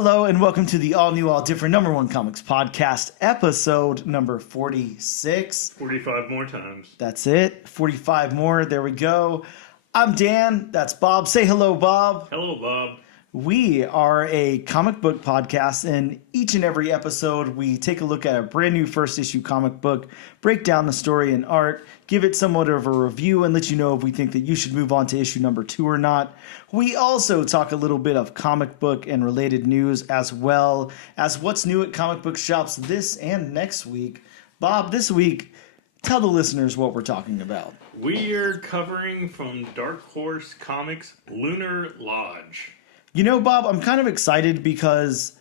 Hello and welcome to the all new, all different number one comics podcast, episode number 46. 45 more times. That's it. 45 more. There we go. I'm Dan. That's Bob. Say hello, Bob. Hello, Bob. We are a comic book podcast, and each and every episode we take a look at a brand new first issue comic book, break down the story and art, give it somewhat of a review, and let you know if we think that you should move on to issue number 2 or not. We also talk a little bit of comic book and related news, as well as what's new at comic book shops this and next week. Bob, this week, tell the listeners what we're talking about. We are covering from Dark Horse Comics' Lunar Lodge. You know, Bob, I'm kind of excited because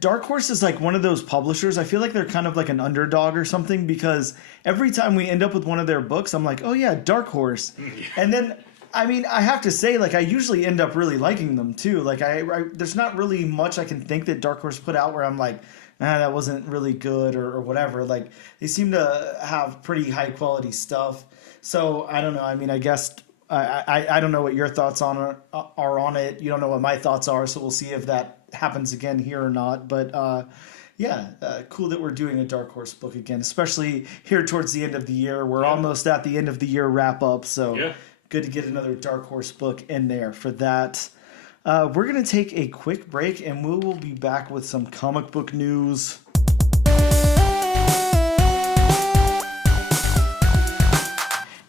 Dark Horse is like one of those publishers. I feel like they're kind of like an underdog or something, because every time we end up with one of their books, I'm like, oh yeah, Dark Horse. And then, I mean, I have to say, like, I usually end up really liking them too. Like, there's not really much I can think that Dark Horse put out where I'm like, that wasn't really good or whatever. Like, they seem to have pretty high quality stuff. So I don't know. I mean, I guess I don't know what your thoughts are on it. You don't know what my thoughts are, so we'll see if that happens again here or not. But cool that we're doing a Dark Horse book again, especially here towards the end of the year. We're almost at the end of the year wrap up, so good to get another Dark Horse book in there for that. We're going to take a quick break, and we will be back with some comic book news.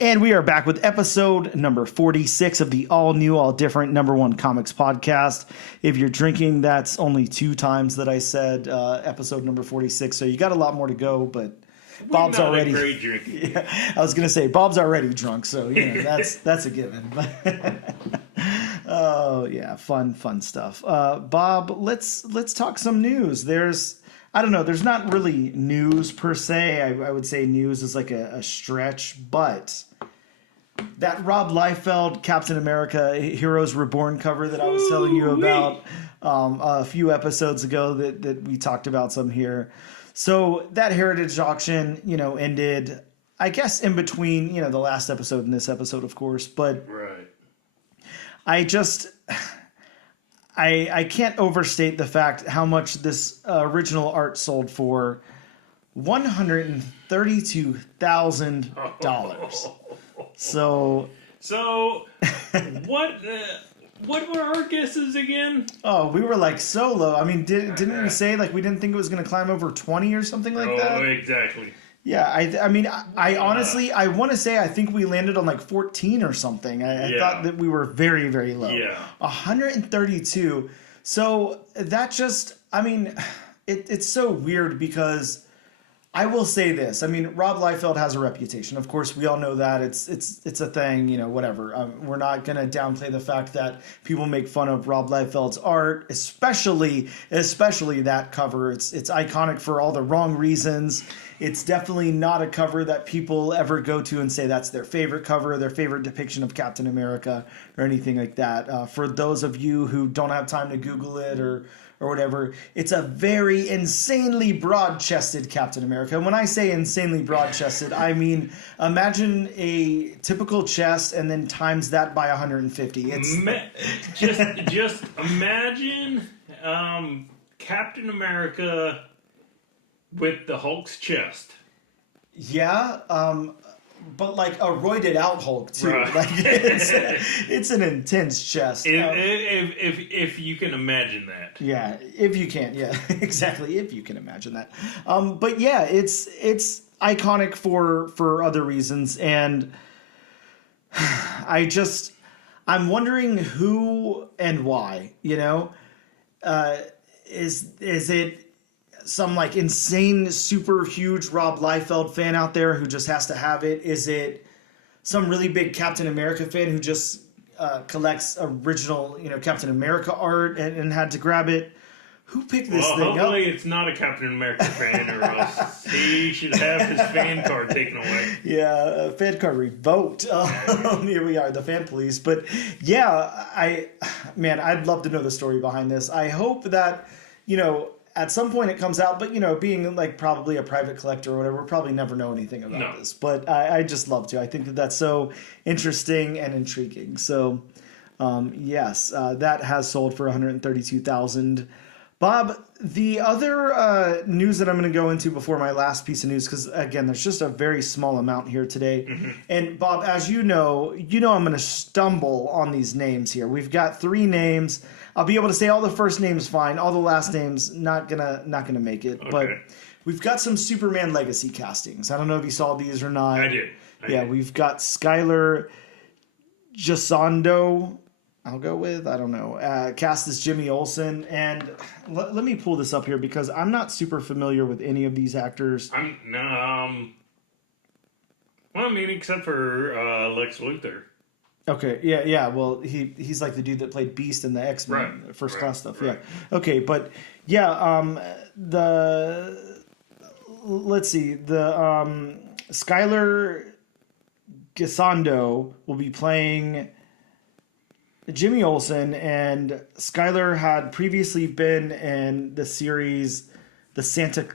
And we are back with episode number 46 of the all-new, all-different number one comics podcast. If you're drinking, that's only 2 times that I said episode number 46, so you got a lot more to go, but Bob's already... great drinking. Yeah, I was going to say, Bob's already drunk, so you know, that's a given. Oh, yeah, fun stuff. Bob, let's talk some news. I don't know, there's not really news per se. I would say news is like a stretch, but that Rob Liefeld Captain America Heroes Reborn cover that I was telling you about a few episodes ago that we talked about some here. So that Heritage auction, ended, I guess, in between, the last episode and this episode, of course, but right. I can't overstate the fact how much this original art sold for. $132,000. So what were our guesses again? Oh, we were like so low. I mean, didn't we say like we didn't think it was going to climb over 20 or something like that? Oh, exactly. Yeah, I mean, I honestly, I want to say I think we landed on like 14 or something. I thought that we were very, very low. Yeah. 132. So that just, I mean, it's so weird because I will say this. I mean, Rob Liefeld has a reputation. Of course, we all know that. It's a thing, whatever. We're not going to downplay the fact that people make fun of Rob Liefeld's art, especially that cover. It's iconic for all the wrong reasons. It's definitely not a cover that people ever go to and say that's their favorite cover, their favorite depiction of Captain America or anything like that. For those of you who don't have time to Google it or whatever, it's a very insanely broad-chested Captain America. And when I say insanely broad-chested, I mean imagine a typical chest and then times that by 150. Just imagine Captain America with the Hulk's chest. Yeah, but like a roided out Hulk too. Right. Like it's an intense chest. If you can imagine that. Yeah, if you can. Yeah, exactly. If you can imagine that. But yeah, it's iconic for other reasons, and I'm wondering who and why. Is it some like insane, super huge Rob Liefeld fan out there who just has to have it? Is it some really big Captain America fan who just collects original, Captain America art and had to grab it? Who picked this thing up? Hopefully it's not a Captain America fan, or else he should have his fan card taken away. Yeah, fan card revoked. Here we are, the fan police. But yeah, I'd love to know the story behind this. I hope that, at some point it comes out, but being like probably a private collector or whatever, we'll probably never know anything about this. But I just love to. I think that's so interesting and intriguing. So yes, that has sold for $132,000. Bob, the other news that I'm going to go into before my last piece of news, because again, there's just a very small amount here today. And Bob, as you know I'm going to stumble on these names here. We've got 3 names. I'll be able to say all the first names fine, all the last names not gonna make it. Okay. But we've got some Superman Legacy castings. I don't know if you saw these or not. I did. We've got Skylar Gisondo. I'll go with, I don't know, cast as Jimmy Olsen. And let me pull this up here because I'm not super familiar with any of these actors. Well, I mean, except for Lex Luthor. Okay, yeah. Well, he's like the dude that played Beast in the X-Men First Class stuff. Right. Yeah. Okay, but yeah, let's see, the Skylar Gisondo will be playing Jimmy Olsen, and Skylar had previously been in the series The Santa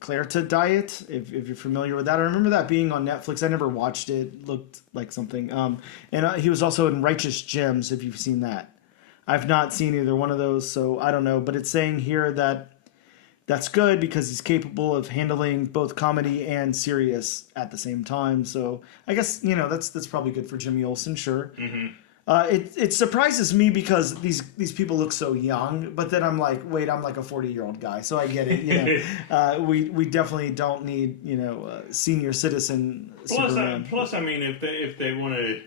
Clarita Diet, if you're familiar with that. I remember that being on Netflix. I never watched it. It looked like something. And he was also in Righteous Gems, if you've seen that. I've not seen either one of those, so I don't know. But it's saying here that that's good because he's capable of handling both comedy and serious at the same time. So I guess, that's probably good for Jimmy Olsen, sure. It surprises me because these people look so young, but then I'm like, wait, I'm like a 40-year-old guy, so I get it. We definitely don't need senior citizen Superman. Plus, I mean, if they want to.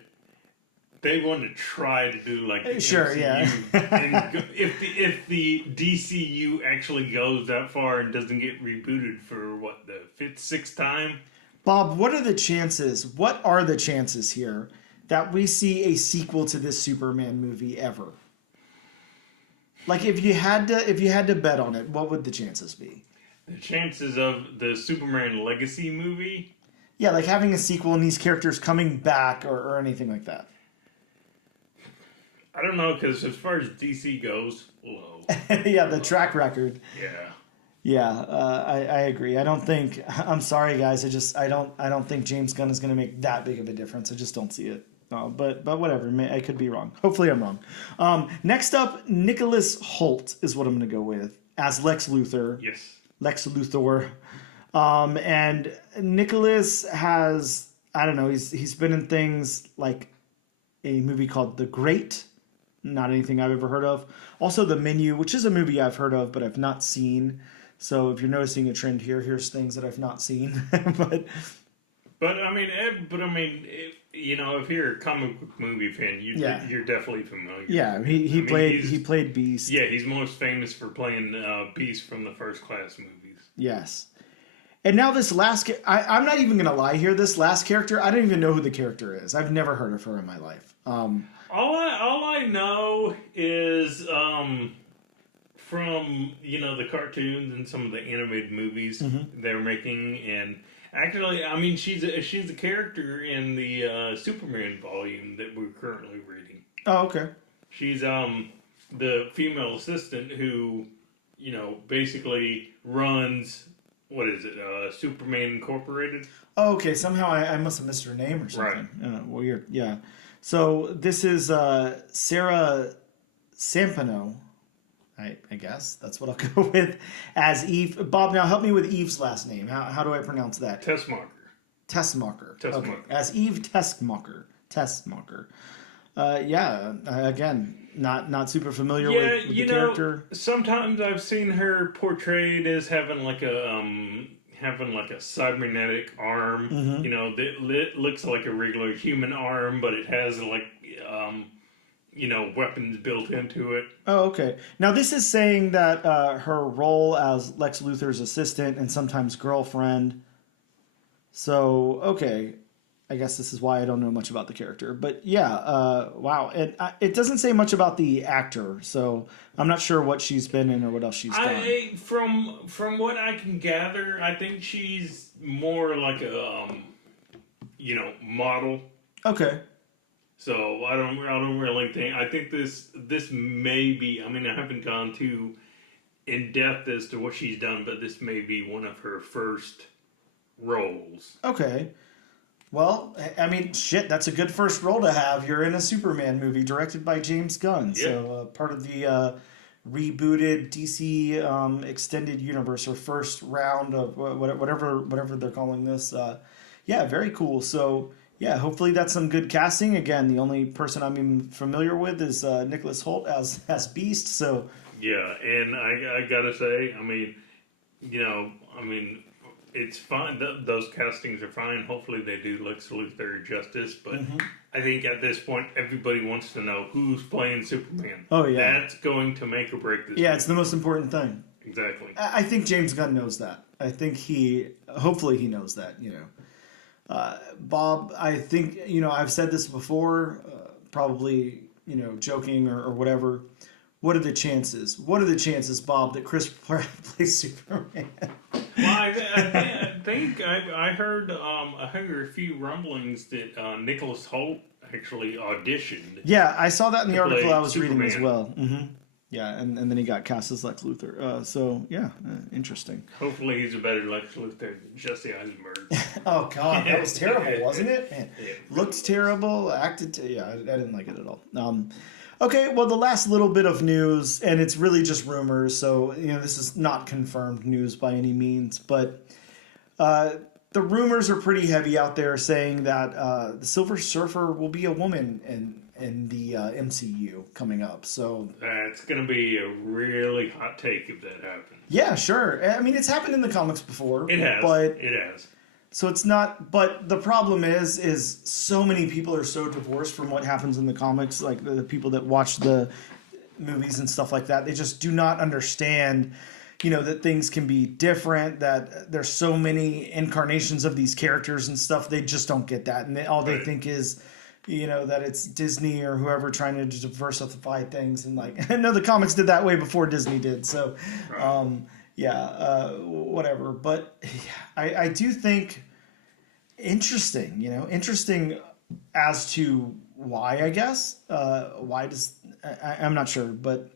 They want to try to do like the sure, MCU. yeah. And if the DCU actually goes that far and doesn't get rebooted for the 5th, 6th time, Bob, what are the chances? What are the chances here that we see a sequel to this Superman movie ever? Like, if you had to bet on it, what would the chances be? The chances of the Superman Legacy movie? Yeah, like having a sequel and these characters coming back or anything like that. I don't know, because as far as DC goes, low. Yeah, the track record. Yeah. Yeah, I agree. I don't think. I'm sorry, guys. I don't think James Gunn is going to make that big of a difference. I just don't see it. But whatever. I could be wrong. Hopefully, I'm wrong. Next up, Nicholas Hoult is what I'm going to go with as Lex Luthor. Yes. Lex Luthor. And Nicholas has, I don't know. He's been in things like a movie called The Great. Not anything I've ever heard of. Also, The Menu, which is a movie I've heard of, but I've not seen. So if you're noticing a trend here, here's things that I've not seen. but I mean, if you're a comic book movie fan, you're definitely familiar. Yeah, he played Beast. Yeah, he's most famous for playing Beast from the First Class movies. Yes. And now this last, I'm not even going to lie here. This last character, I don't even know who the character is. I've never heard of her in my life. All I know is from the cartoons and some of the animated movies they're making, and actually, I mean, she's a character in the Superman volume that we're currently reading. Oh, okay. She's the female assistant who basically runs. What is it? Superman Incorporated. Oh, okay. Somehow I must have missed her name or something. Right. Weird. Yeah. So this is Sarah Sampano, I guess. That's what I'll go with, as Eve. Bob, now help me with Eve's last name. How do I pronounce that? Tessmacher. Tessmacher. Okay. As Eve Tessmacher. Again, not super familiar with the character. Sometimes I've seen her portrayed as having like a cybernetic arm. That looks like a regular human arm, but it has like weapons built into it. Oh, okay. Now this is saying that her role as Lex Luthor's assistant and sometimes girlfriend. So okay. I guess this is why I don't know much about the character. But yeah, wow. It doesn't say much about the actor, so I'm not sure what she's been in or what else she's done. From what I can gather, I think she's more like a model. Okay. So I don't really think. I think this may be. I mean, I haven't gone too in depth as to what she's done, but this may be one of her first roles. Okay. Well, I mean, shit, that's a good first role to have. You're in a Superman movie directed by James Gunn. Yeah. So part of the rebooted DC extended universe, or first round of whatever they're calling this. Yeah, very cool. So yeah, hopefully that's some good casting. Again, the only person I'm even familiar with is Nicholas Hoult as Beast. So Yeah, and I gotta say, I mean, it's fine. Those castings are fine. Hopefully, they do Lex Luthor justice. But I think at this point, everybody wants to know who's playing Superman. Oh, yeah. That's going to make or break this. yeah, movie. it's the most important thing. Exactly. I think James Gunn knows that. I think hopefully he knows that. Bob, I think I've said this before, probably joking or whatever. What are the chances? What are the chances, Bob, that Chris plays Superman? Well, I think I heard a few rumblings that Nicholas Hoult actually auditioned. Yeah, I saw that in the to article play I was reading as Superman. well. Yeah, and then he got cast as Lex Luthor. So yeah, interesting. Hopefully, he's a better Lex Luthor than Jesse Eisenberg. Oh God, that was terrible, wasn't it? Man, Yeah. looked terrible, acted. Yeah, I didn't like it at all. Okay, well, the last little bit of news, and it's really just rumors, so this is not confirmed news by any means, but the rumors are pretty heavy out there, saying that the Silver Surfer will be a woman in the MCU coming up. So That's going to be a really hot take if that happens. yeah, sure. I mean, it's happened in the comics before. It has. but It has. so it's not. But the problem is so many people are so divorced from what happens in the comics. Like the people that watch the movies and stuff like that, they just do not understand. That things can be different. That there's so many incarnations of these characters and stuff. They just don't get that, and all they Right. think is. That it's Disney or whoever trying to diversify things, and no, the comics did that way before Disney did. So, Right. whatever. But I do think interesting. Interesting as to why. I guess why does I'm not sure, but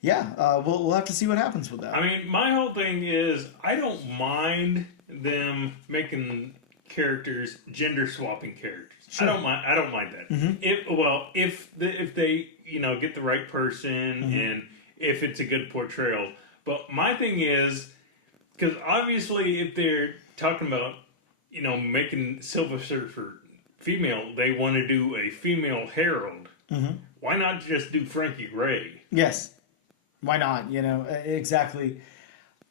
yeah, we'll have to see what happens with that. I mean, my whole thing is I don't mind them making characters gender swapping characters. Sure. I don't mind that. If they get the right person and if it's a good portrayal. But my thing is because obviously if they're talking about making Silver Surfer female, they want to do a female Herald. Why not just do Frankie Gray? Yes. Why not? Exactly.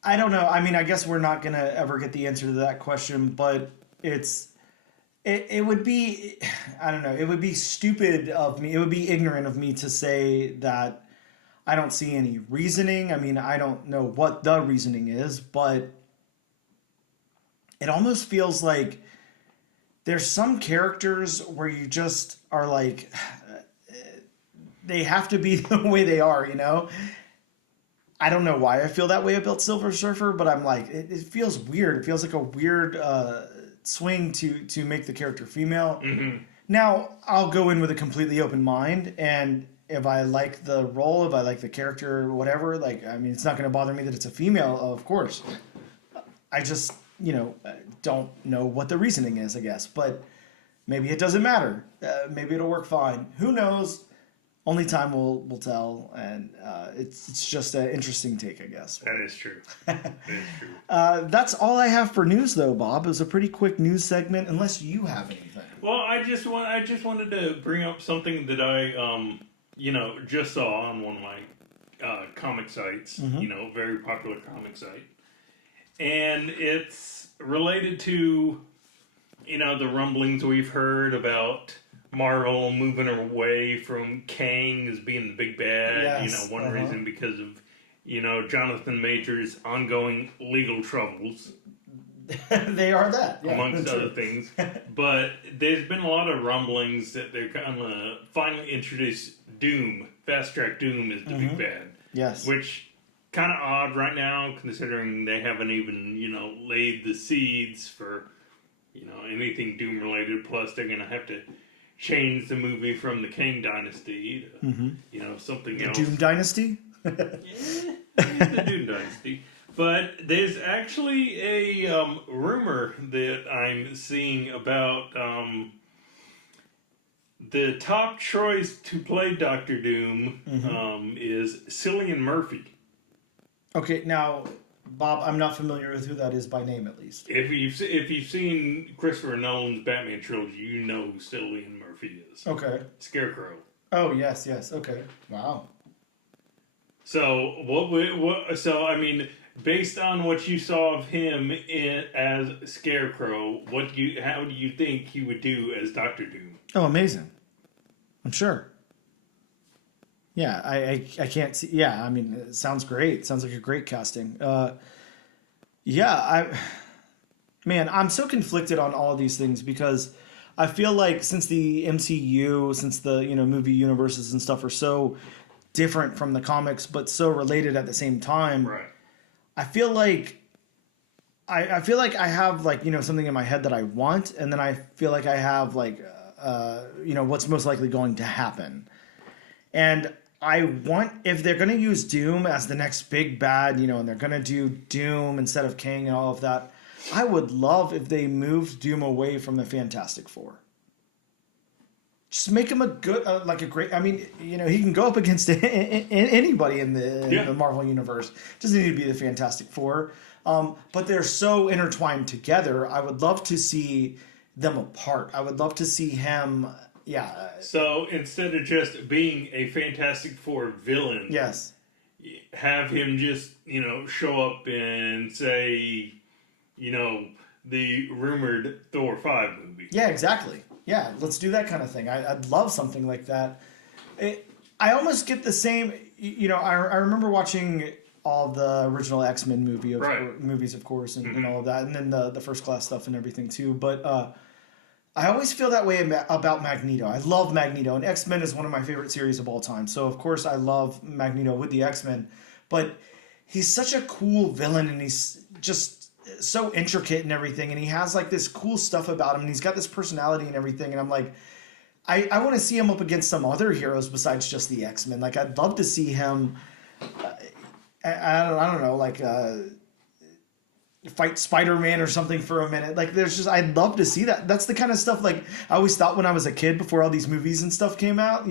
I don't know. I mean, I guess we're not going to ever get the answer to that question, but it would be, I don't know, it would be stupid of me. It would be ignorant of me to say that I don't see any reasoning. I mean, I don't know what the reasoning is, but it almost feels like there's some characters where you just are like, they have to be the way they are, I don't know why I feel that way about Silver Surfer, but I'm like, it feels weird. It feels like a weird swing to make the character female. Now, I'll go in with a completely open mind, and if I like the role, if I like the character, whatever, it's not going to bother me that it's a female, of course. I just, don't know what the reasoning is, I guess. But maybe it doesn't matter. Maybe it'll work fine. Who knows? Only time will tell, and it's just an interesting take, I guess. That is true. That is true. That's all I have for news, though, Bob. It was a pretty quick news segment, unless you have anything. Well, I just wanted to bring up something that I just saw on one of my comic sites. Very popular comic site, and it's related to the rumblings we've heard about Marvel moving away from Kang as being the big bad. Yes, One reason because of Jonathan Major's ongoing legal troubles. They are that, yeah, amongst other things. But there's been a lot of rumblings that they're going to finally introduce Doom, Fast Track Doom as the big bad. Yes. Which kind of odd right now, considering they haven't even laid the seeds for anything Doom related. Plus, they're going to have to change the movie from the Kang Dynasty to something The else. Doom Dynasty? Yeah, the Doom Dynasty. But there's actually a rumor that I'm seeing about The top choice to play Doctor Doom is Cillian Murphy. Okay, now, Bob, I'm not familiar with who that is by name, at least. If you've seen Christopher Nolan's Batman trilogy, you know who Cillian Murphy is. Okay. Scarecrow. Oh, yes. Okay. Wow. So So I mean, based on what you saw of him as Scarecrow, how do you think he would do as Doctor Doom? Oh, amazing. I'm sure. Yeah, I can't see. Yeah, I mean, it sounds great. Sounds like a great casting. Man, I'm so conflicted on all of these things because I feel like since the MCU, since the movie universes and stuff are so different from the comics, but so related at the same time. Right. I feel like I feel like I have something in my head that I want, and then I feel like I have what's most likely going to happen. And I want, if they're going to use Doom as the next big bad, and they're going to do Doom instead of King and all of that, I would love if they moved Doom away from the Fantastic Four. Just make him a great. I mean, he can go up against anybody in the Marvel universe. Doesn't need to be the Fantastic Four, but they're so intertwined together. I would love to see them apart. I would love to see him. Yeah. So instead of just being a Fantastic Four villain, yes, have him just show up and say, the rumored Thor 5 movie. Yeah, exactly. Yeah, let's do that kind of thing. I'd love something like that. I almost get the same. I remember watching all the original X-Men movies, of course, and all of that, and then the First Class stuff and everything too. But I always feel that way about Magneto. I love Magneto, and X-Men is one of my favorite series of all time. So of course I love Magneto with the X-Men, but he's such a cool villain, and he's just so intricate and everything, and he has this cool stuff about him, and he's got this personality and everything, and I'm like, I want to see him up against some other heroes besides just the X-Men. I'd love to see him I don't know, fight Spider-Man or something for a minute. I'd love to see that. That's the kind of stuff I always thought when I was a kid before all these movies and stuff came out,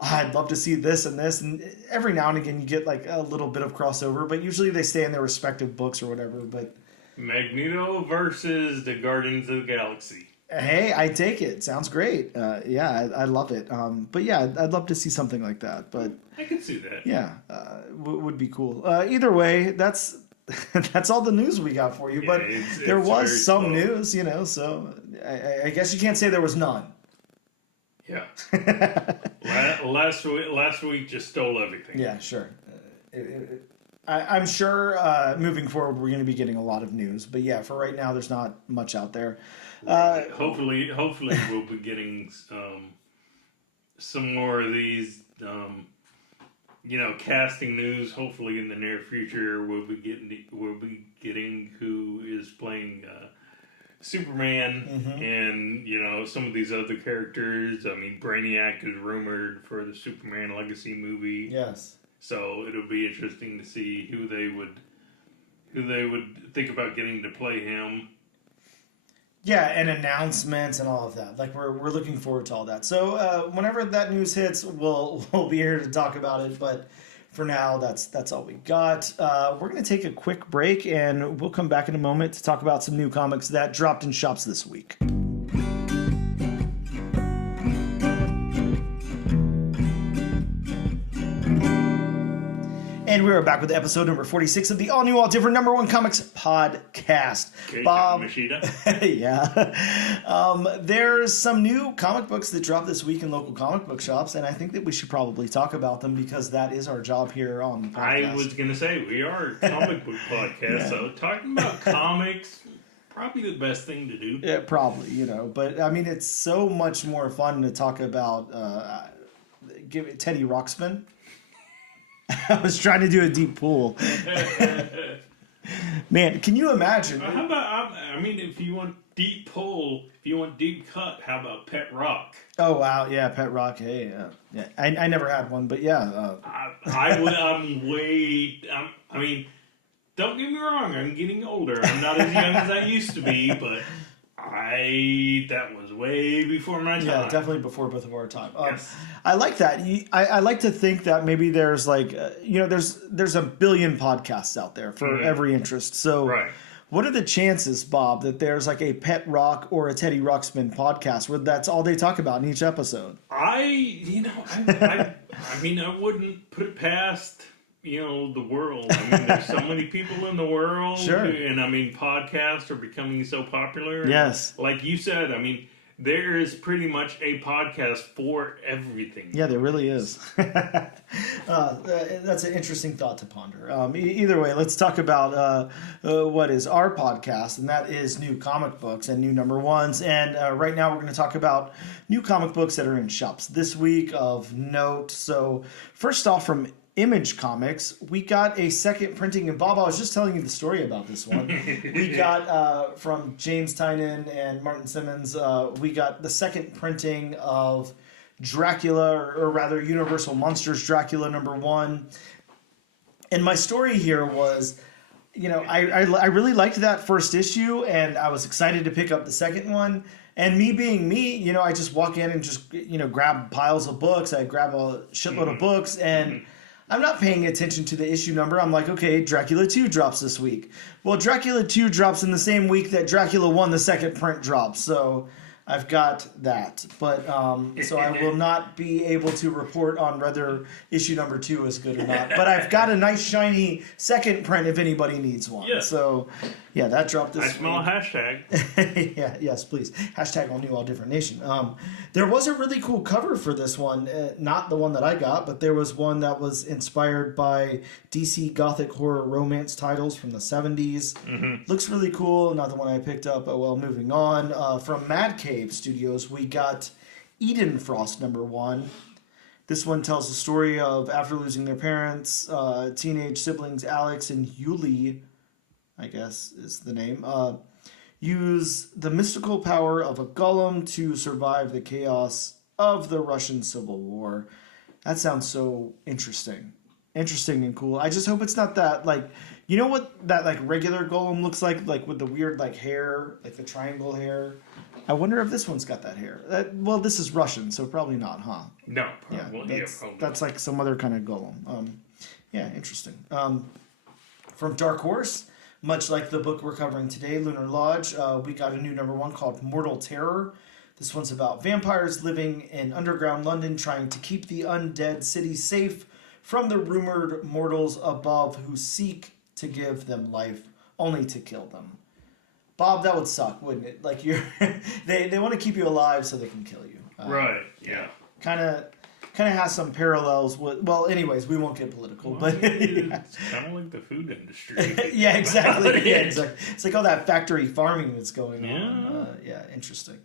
I'd love to see this and this, and every now and again you get a little bit of crossover, but usually they stay in their respective books or whatever. But Magneto versus the Guardians of the Galaxy. Hey, I take it. Sounds great. I love it. But yeah, I'd love to see something like that. But I could see that. Yeah, would be cool. Either way, that's all the news we got for you. Yeah, but there was some slow news, so I guess you can't say there was none. Yeah. last week just stole everything. Yeah, sure. I'm sure moving forward we're going to be getting a lot of news, but yeah, for right now there's not much out there. Hopefully we'll be getting some more of these, casting news. Hopefully in the near future we'll be getting who is playing Superman, and some of these other characters. I mean, Brainiac is rumored for the Superman Legacy movie. Yes. So it'll be interesting to see who they would think about getting to play him. Yeah, and announcements and all of that. We're looking forward to all that. So whenever that news hits, we'll be here to talk about it. But for now, that's all we got. We're going to take a quick break, and we'll come back in a moment to talk about some new comics that dropped in shops this week. And we are back with episode number 46 of the all-new, all-different #1 Comics podcast. Okay, Bob, Machida. yeah. There's some new comic books that dropped this week in local comic book shops, and I think that we should probably talk about them because that is our job here on the podcast. I was going to say, we are a comic book podcast, so talking about comics, probably the best thing to do. Yeah, probably, But, I mean, it's so much more fun to talk about Teddy Ruxpin. I was trying to do a deep pull. Man, can you imagine? How about, if you want deep pull, if you want deep cut, how about Pet Rock? Oh, wow. Yeah, Pet Rock. Hey, yeah. I never had one, but yeah. Don't get me wrong. I'm getting older. I'm not as young as I used to be, but that was way before my time. Yeah, definitely before both of our time. Yes. I like that. I like to think that maybe there's like, there's a billion podcasts out there for every interest. So Right. what are the chances, Bob, that there's like a Pet Rock or a Teddy Ruxpin podcast where that's all they talk about in each episode? I mean, I wouldn't put it past, the world. I mean, there's so many people in the world. Sure. And I mean, podcasts are becoming so popular. Yes. Like you said, I mean, there is pretty much a podcast for everything. Yeah, there really is. That's an interesting thought to ponder. Either way, let's talk about what is our podcast, and that is new comic books and new number ones. And right now we're going to talk about new comic books that are in shops this week of note. So first off, from Image Comics, we got a second printing, and Bob, I was just telling you the story about this one. We got from James Tynan and Martin Simmons, we got the second printing of Dracula, or rather Universal Monsters Dracula #1. And my story here was, I really liked that first issue, and I was excited to pick up the second one. And me being me, I just walk in and just, grab piles of books. I grab a shitload of books, and I'm not paying attention to the issue number. I'm like, okay, Dracula 2 drops this week. Well, Dracula 2 drops in the same week that Dracula 1, the second print, drops. So I've got that. But so I will not be able to report on whether issue number 2 is good or not. But I've got a nice shiny second print if anybody needs one. Yeah. So yeah, that dropped this week. I smell a hashtag. Yeah, yes, please. Hashtag all new, all different nation. There was a really cool cover for this one. Not the one that I got, but there was one that was inspired by DC Gothic horror romance titles from the 70s. Looks really cool. Not the one I picked up. Oh, well, moving on. From Mad Cave Studios, we got Eden Frost #1. This one tells the story of, after losing their parents, teenage siblings Alex and Yuli, I guess is the name, use the mystical power of a golem to survive the chaos of the Russian Civil War. That sounds so interesting. Interesting and cool. I just hope it's not that, like, you know what that, like, regular golem looks like with the weird, like, hair, like the triangle hair? I wonder if this one's got that hair. Well, this is Russian, so probably not, huh? No, probably. That's like some other kind of golem. Yeah, interesting. From Dark Horse, much like the book we're covering today, Lunar Lodge, we got a new #1 called Mortal Terror. This one's about vampires living in underground London trying to keep the undead city safe from the rumored mortals above who seek to give them life only to kill them. Bob, that would suck, wouldn't it? Like, they want to keep you alive so they can kill you. Right, yeah. Kind of has some parallels with, well, anyways, we won't get political, but It's kind of like the food industry. yeah, exactly. Yeah, exactly. It's like all that factory farming that's going on. Yeah, interesting.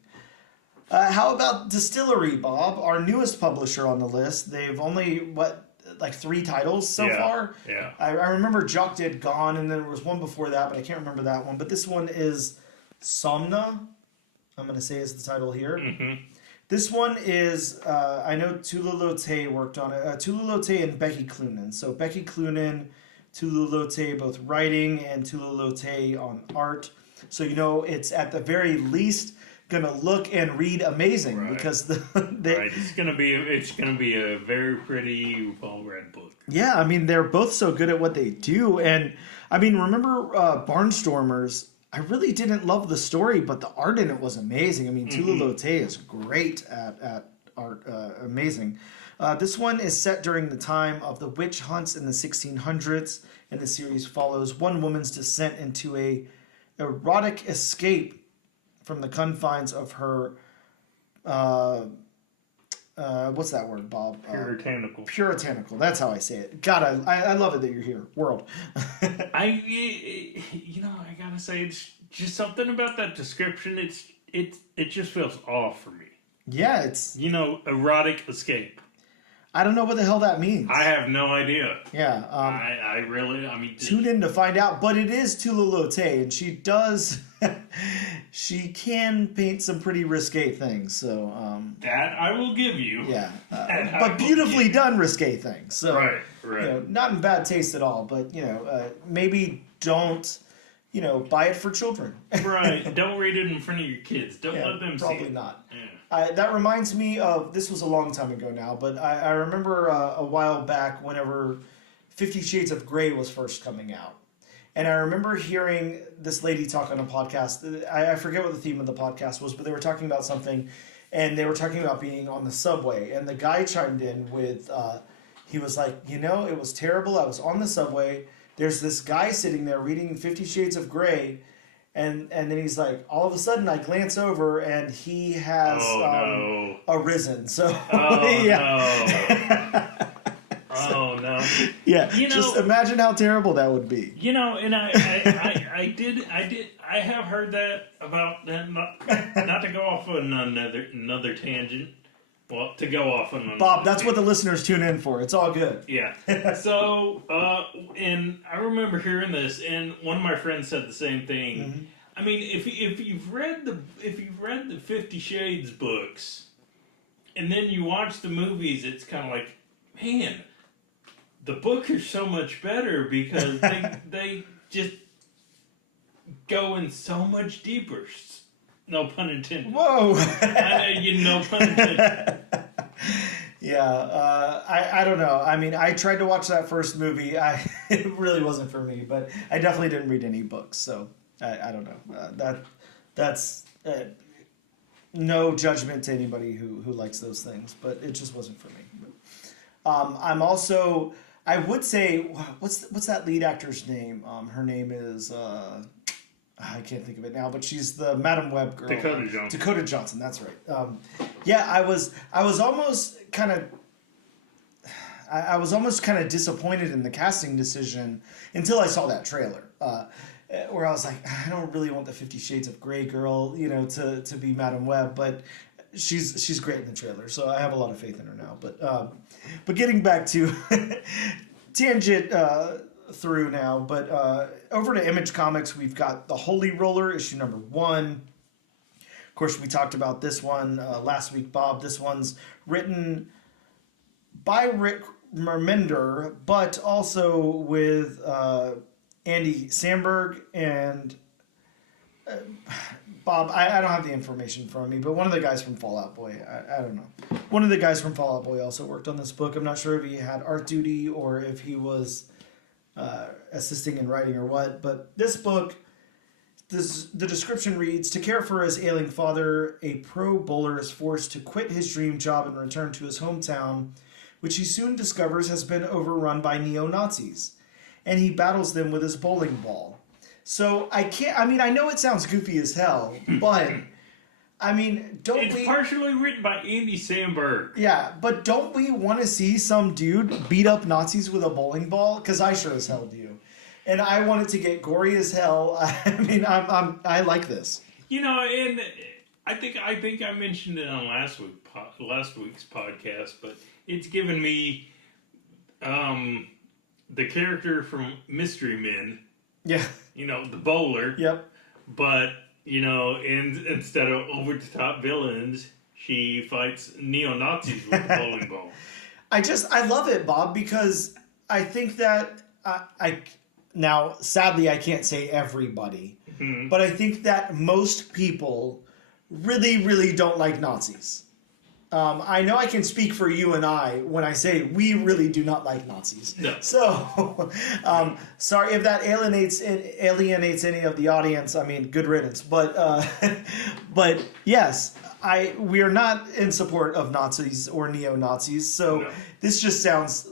How about Distillery, Bob? Our newest publisher on the list. They've only, like 3 titles so far? Yeah. I remember Jock did Gone, and then there was one before that, but I can't remember that one. But this one is Somna. I'm going to say is the title here. This one is, I know Tula Lote worked on it. Tula Lote and Becky Cloonan. So Becky Cloonan, Tula Lote both writing, and Tula Lote on art. So, it's at the very least gonna look and read amazing, right? Because it's gonna be a very pretty, well-read book. Yeah, I mean, they're both so good at what they do, and I mean, remember Barnstormers? I really didn't love the story, but the art in it was amazing. I mean, Tula Lote is great at art, amazing. This one is set during the time of the witch hunts in the 1600s, and the series follows one woman's descent into a erotic escape from the confines of her, what's that word, Bob? Puritanical. That's how I say it. God, I love it that you're here. World. I gotta say, it's just something about that description. It just feels off for me. Yeah, it's erotic escape. I don't know what the hell that means. I have no idea. Yeah. I tune in to find out, but it is Tula Lote, and she does, she can paint some pretty risque things, so. That I will give you. Yeah. But beautifully done risque things. So, right. Not in bad taste at all, but, maybe don't, buy it for children. Right. Don't read it in front of your kids. Don't Yeah, let them see probably it. not. Yeah. That reminds me of, this was a long time ago now, but I remember a while back whenever 50 Shades of Grey was first coming out. And I remember hearing this lady talk on a podcast. I forget what the theme of the podcast was, but they were talking about something, and they were talking about being on the subway. And the guy chimed in with, he was like, it was terrible. I was on the subway. There's this guy sitting there reading 50 Shades of Grey. And then he's like, all of a sudden I glance over and he has arisen. So, no. Oh no! Yeah, just imagine how terrible that would be. And I have heard that about that. Not to go off on another tangent. Well, to go off on another Bob, that's what the listeners tune in for. It's all good. Yeah. So, and I remember hearing this, and one of my friends said the same thing. Mm-hmm. I mean, if you've read the 50 Shades books, and then you watch the movies, it's kind of like, man, the book is so much better because they just go in so much deeper. No pun intended. Whoa! No pun intended. Yeah, I don't know. I mean, I tried to watch that first movie. It really wasn't for me, but I definitely didn't read any books, so I don't know. That's no judgment to anybody who likes those things, but it just wasn't for me. I'm also, I would say, what's that lead actor's name? Her name is I can't think of it now, but she's the Madam Web girl. Dakota Johnson, that's right. I was almost kind of disappointed in the casting decision until I saw that trailer, where I was like, I don't really want the 50 Shades of Grey girl, to be Madam Web, but she's great in the trailer, so I have a lot of faith in her now. But getting back to tangent through now, but over to Image Comics, we've got the Holy Roller issue number 1. Of course, we talked about this one last week, Bob. This one's written by Rick Remender, but also with Andy Samberg and Bob. I don't have the information from me, but one of the guys from Fallout Boy, I don't know. One of the guys from Fallout Boy also worked on this book. I'm not sure if he had art duty or if he was assisting in writing or what, but this book, the description reads, to care for his ailing father, a pro bowler is forced to quit his dream job and return to his hometown, which he soon discovers has been overrun by neo-Nazis, and he battles them with his bowling ball. So I know it sounds goofy as hell, but it's partially written by Andy Samberg. Yeah, but don't we want to see some dude beat up Nazis with a bowling ball? Because I sure as hell do, and I want it to get gory as hell. I like this. And I think I mentioned it on last week's podcast, but it's given me the character from Mystery Men. Yeah. The bowler. Yep. But instead of over-the-top villains, she fights neo-Nazis with the bowling ball. I love it, Bob, because I think that now, sadly, I can't say everybody, but I think that most people really, really don't like Nazis. I know I can speak for you and I when I say we really do not like Nazis. No. So, sorry if that alienates any of the audience. I mean, good riddance. But yes, we are not in support of Nazis or neo-Nazis. So This just sounds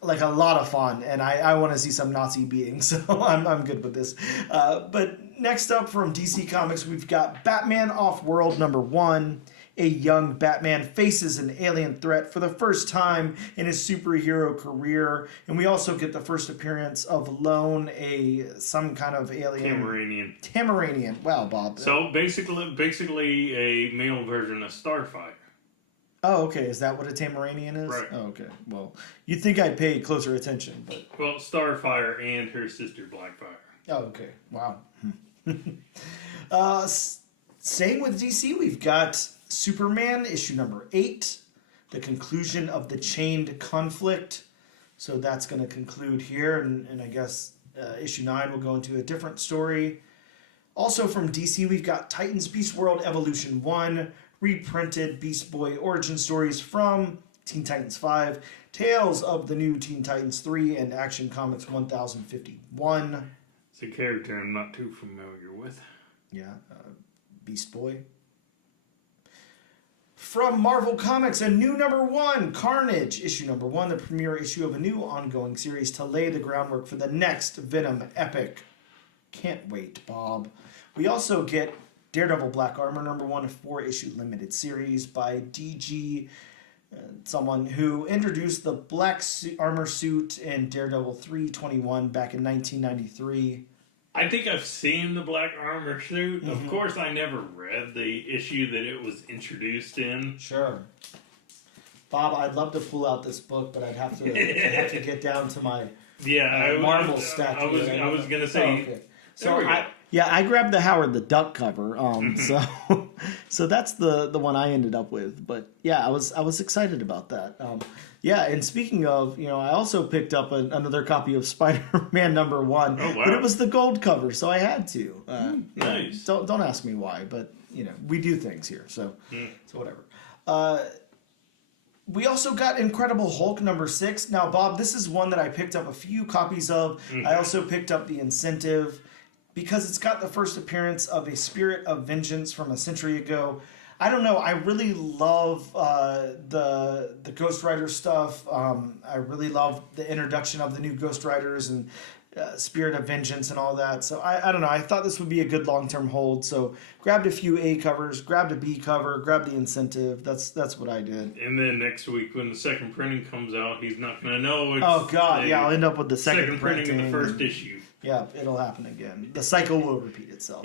like a lot of fun, and I want to see some Nazi beating. So I'm good with this. But next up from DC Comics, we've got Batman Off-World number 1. A young Batman faces an alien threat for the first time in his superhero career. And we also get the first appearance of Lone, some kind of alien. Tamaranian. Wow, Bob. So basically a male version of Starfire. Oh, okay. Is that what a Tamaranian is? Right. Oh, okay. Well, you'd think I'd pay closer attention, but... Well, Starfire and her sister Blackfire. Oh, okay. Wow. Staying with DC, we've got Superman, issue number 8, the conclusion of the chained conflict. So that's going to conclude here, and I guess issue 9 will go into a different story. Also from DC, we've got Titans Beast World Evolution 1, reprinted Beast Boy origin stories from Teen Titans 5, Tales of the New Teen Titans 3, and Action Comics 1051. It's a character I'm not too familiar with. Yeah, Beast Boy. From Marvel Comics, a new #1, Carnage, issue #1, the premiere issue of a new ongoing series to lay the groundwork for the next Venom epic. Can't wait, Bob. We also get Daredevil Black Armor #1, a 4-issue limited series by DG, someone who introduced the black armor suit in Daredevil 321 back in 1993. I think I've seen the black armor suit. Of course, I never read the issue that it was introduced in. Sure. Bob, I'd love to pull out this book, but I'd have to get down to my Marvel stack. I was going to say. Oh, okay. So I grabbed the Howard the Duck cover. So that's the one I ended up with. But yeah, I was excited about that. And speaking of, I also picked up another copy of Spider-Man #1. Oh, wow. But it was the gold cover, so I had to. Nice. Don't ask me why, but we do things here, so whatever. We also got Incredible Hulk #6. Now, Bob, this is one that I picked up a few copies of. I also picked up the Incentive because it's got the first appearance of a Spirit of Vengeance from a century ago. I don't know. I really love the Ghost Rider stuff. I really love the introduction of the new Ghost Riders and Spirit of Vengeance and all that. So I don't know. I thought this would be a good long-term hold. So grabbed a few A covers, grabbed a B cover, grabbed the Incentive. That's what I did. And then next week when the second printing comes out, he's not going to know. Oh God, I'll end up with the second printing in the first issue. Yeah, it'll happen again. The cycle will repeat itself.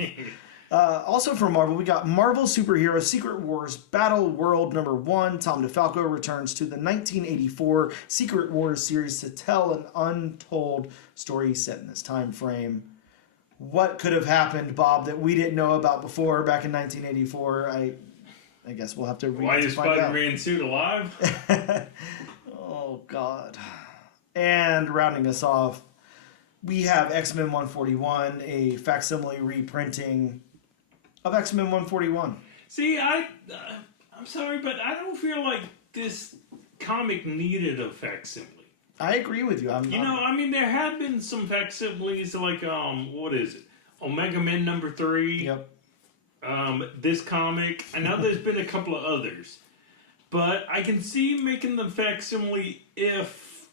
Also from Marvel, we got Marvel Superhero Secret Wars Battle World #1. Tom DeFalco returns to the 1984 Secret Wars series to tell an untold story set in this time frame. What could have happened, Bob, that we didn't know about before back in 1984? I guess we'll have to read. Why is Spider-Man suit alive? Oh, God. And rounding us off, we have X-Men 141, a facsimile reprinting of X-Men 141. See, I'm sorry, but I don't feel like this comic needed a facsimile. I agree with you. There have been some facsimiles like, what is it? Omega Men #3. Yep. This comic. I know there's been a couple of others. But I can see making the facsimile if,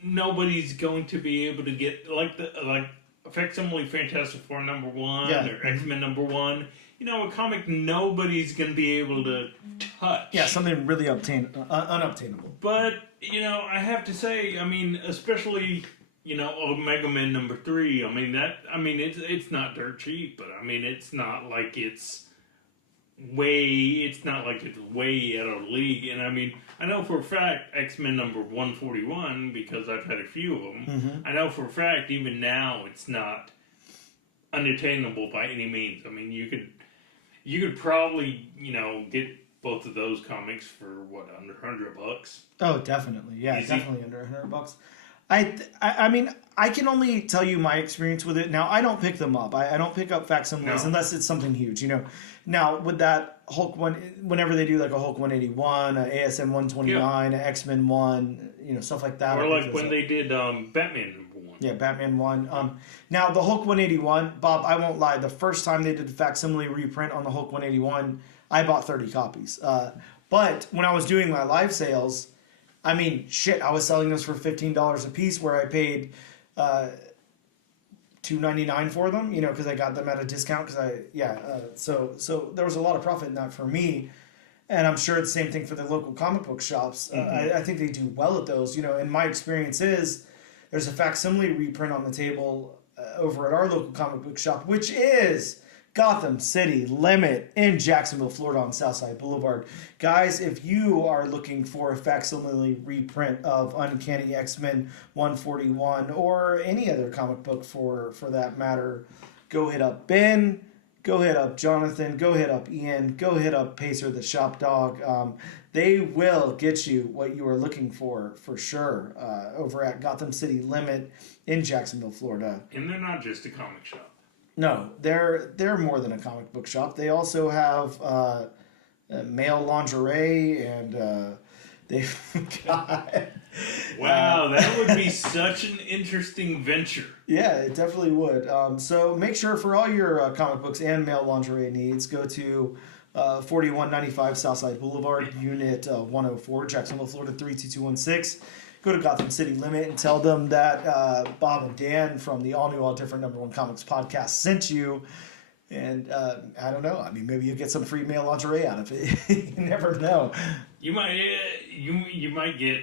nobody's going to be able to get like facsimile Fantastic Four #1 or X-Men #1. A comic nobody's going to be able to touch. Yeah, something really unobtainable. But I have to say, especially Omega Man #3. It's not dirt cheap, but it's not like it's way out of league. And I know for a fact X-Men #141 because I've had a few of them. Mm-hmm. I know for a fact even now it's not unattainable by any means. You could probably get both of those comics for under $100. Oh, definitely. Yeah, easy. Definitely under $100. I can only tell you my experience with it. Now, I don't pick them up. I don't pick up facsimiles unless it's something huge, Now, with that Hulk one, whenever they do like a Hulk 181, a ASM 129, an X-Men 1, stuff like that. Or like when they did Batman #1. Yeah, Batman 1. Now, the Hulk 181, Bob, I won't lie. The first time they did a facsimile reprint on the Hulk 181, I bought 30 copies. But when I was doing my live sales, I was selling those for $15 a piece where I paid $2.99 for them, because I got them at a discount. So there was a lot of profit in that for me. And I'm sure it's the same thing for the local comic book shops. I think they do well at those. And my experience is there's a facsimile reprint on the table over at our local comic book shop, which is Gotham City Limit in Jacksonville, Florida on Southside Boulevard. Guys, if you are looking for a facsimile reprint of Uncanny X-Men 141 or any other comic book for that matter, go hit up Ben, go hit up Jonathan, go hit up Ian, go hit up Pacer the Shop Dog. They will get you what you are looking for sure, over at Gotham City Limit in Jacksonville, Florida. And they're not just a comic shop. No, they're more than a comic book shop. They also have male lingerie and they've got. Wow, that would be such an interesting venture. Yeah, it definitely would. So make sure for all your comic books and male lingerie needs, go to 4195 Southside Boulevard, Unit 104, Jacksonville, Florida 32216. Go to Gotham City Limit and tell them that Bob and Dan from the All New, All Different #1 Comics podcast sent you. And I don't know. I mean, maybe you get some free male lingerie out of it. You never know. You might you might get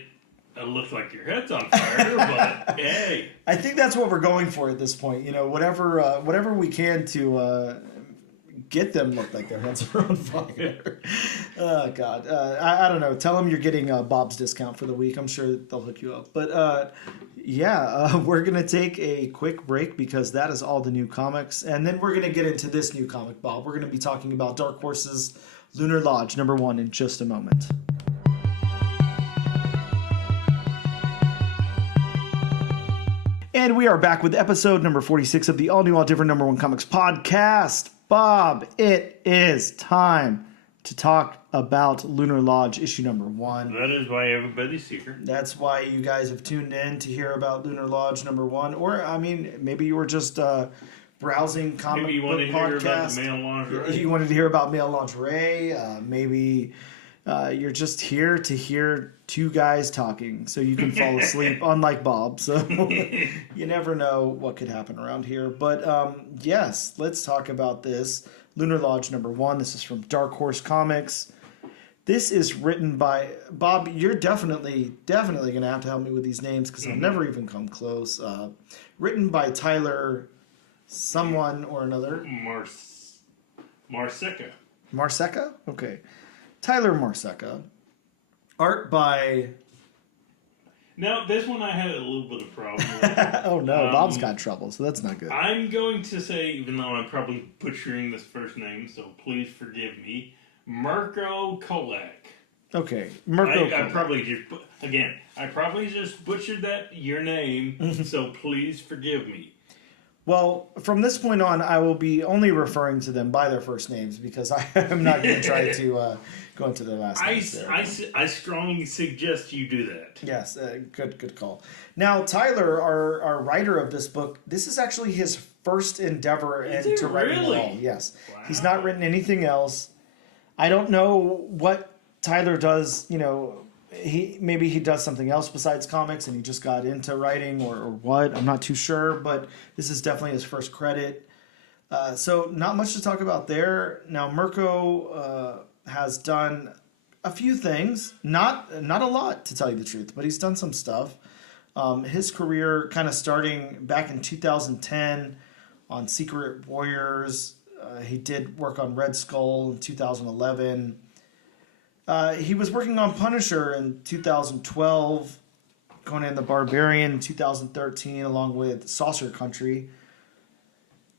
a look like your head's on fire, but hey. I think that's what we're going for at this point. You know, whatever we can to get them look like their heads are on fire. Oh God, I don't know. Tell them you're getting Bob's discount for the week. I'm sure they'll hook you up. But we're gonna take a quick break because that is all the new comics, and then we're gonna get into this new comic, Bob. We're gonna be talking about Dark Horse's Lunar Lodge #1 in just a moment. And we are back with episode number 46 of the All New, All Different #1 Comics podcast. Bob, it is time to talk about Lunar Lodge issue #1. That is why everybody's here. That's why you guys have tuned in to hear about Lunar Lodge #1. Or, I mean, maybe you were just browsing comic Maybe you book wanted to hear about podcast. the male lingerie. You wanted to hear about male lingerie. Maybe you're just here to hear two guys talking so you can fall asleep, unlike Bob. So you never know what could happen around here. But yes, let's talk about this. Lunar Lodge #1. This is from Dark Horse Comics. This is written by Bob. You're definitely going to have to help me with these names because I'll never even come close. Written by Tyler, someone or another. Marseca. Marseca? Okay. Tyler Marseca. Art by. Now, this one I had a little bit of problem with. Oh no, Bob's got trouble, so that's not good. I'm going to say, even though I'm probably butchering this first name, so please forgive me, Mirko Kolak. Okay, Mirko. I probably just butchered your name, so please forgive me. Well, from this point on, I will be only referring to them by their first names because I am not going to try to go into their last names. I strongly suggest you do that. Yes, good call. Now, Tyler, our writer of this book, this is actually his first endeavor into writing at all. Yes, wow. He's not written anything else. I don't know what Tyler does. You know, maybe he does something else besides comics, and he just got into writing or what. I'm not too sure, but this is definitely his first credit. So not much to talk about there. Now, Mirko has done a few things, not a lot to tell you the truth, but he's done some stuff. His career kind of starting back in 2010 on Secret Warriors. He did work on Red Skull in 2011. He was working on Punisher in 2012, Conan the Barbarian in 2013, along with Saucer Country.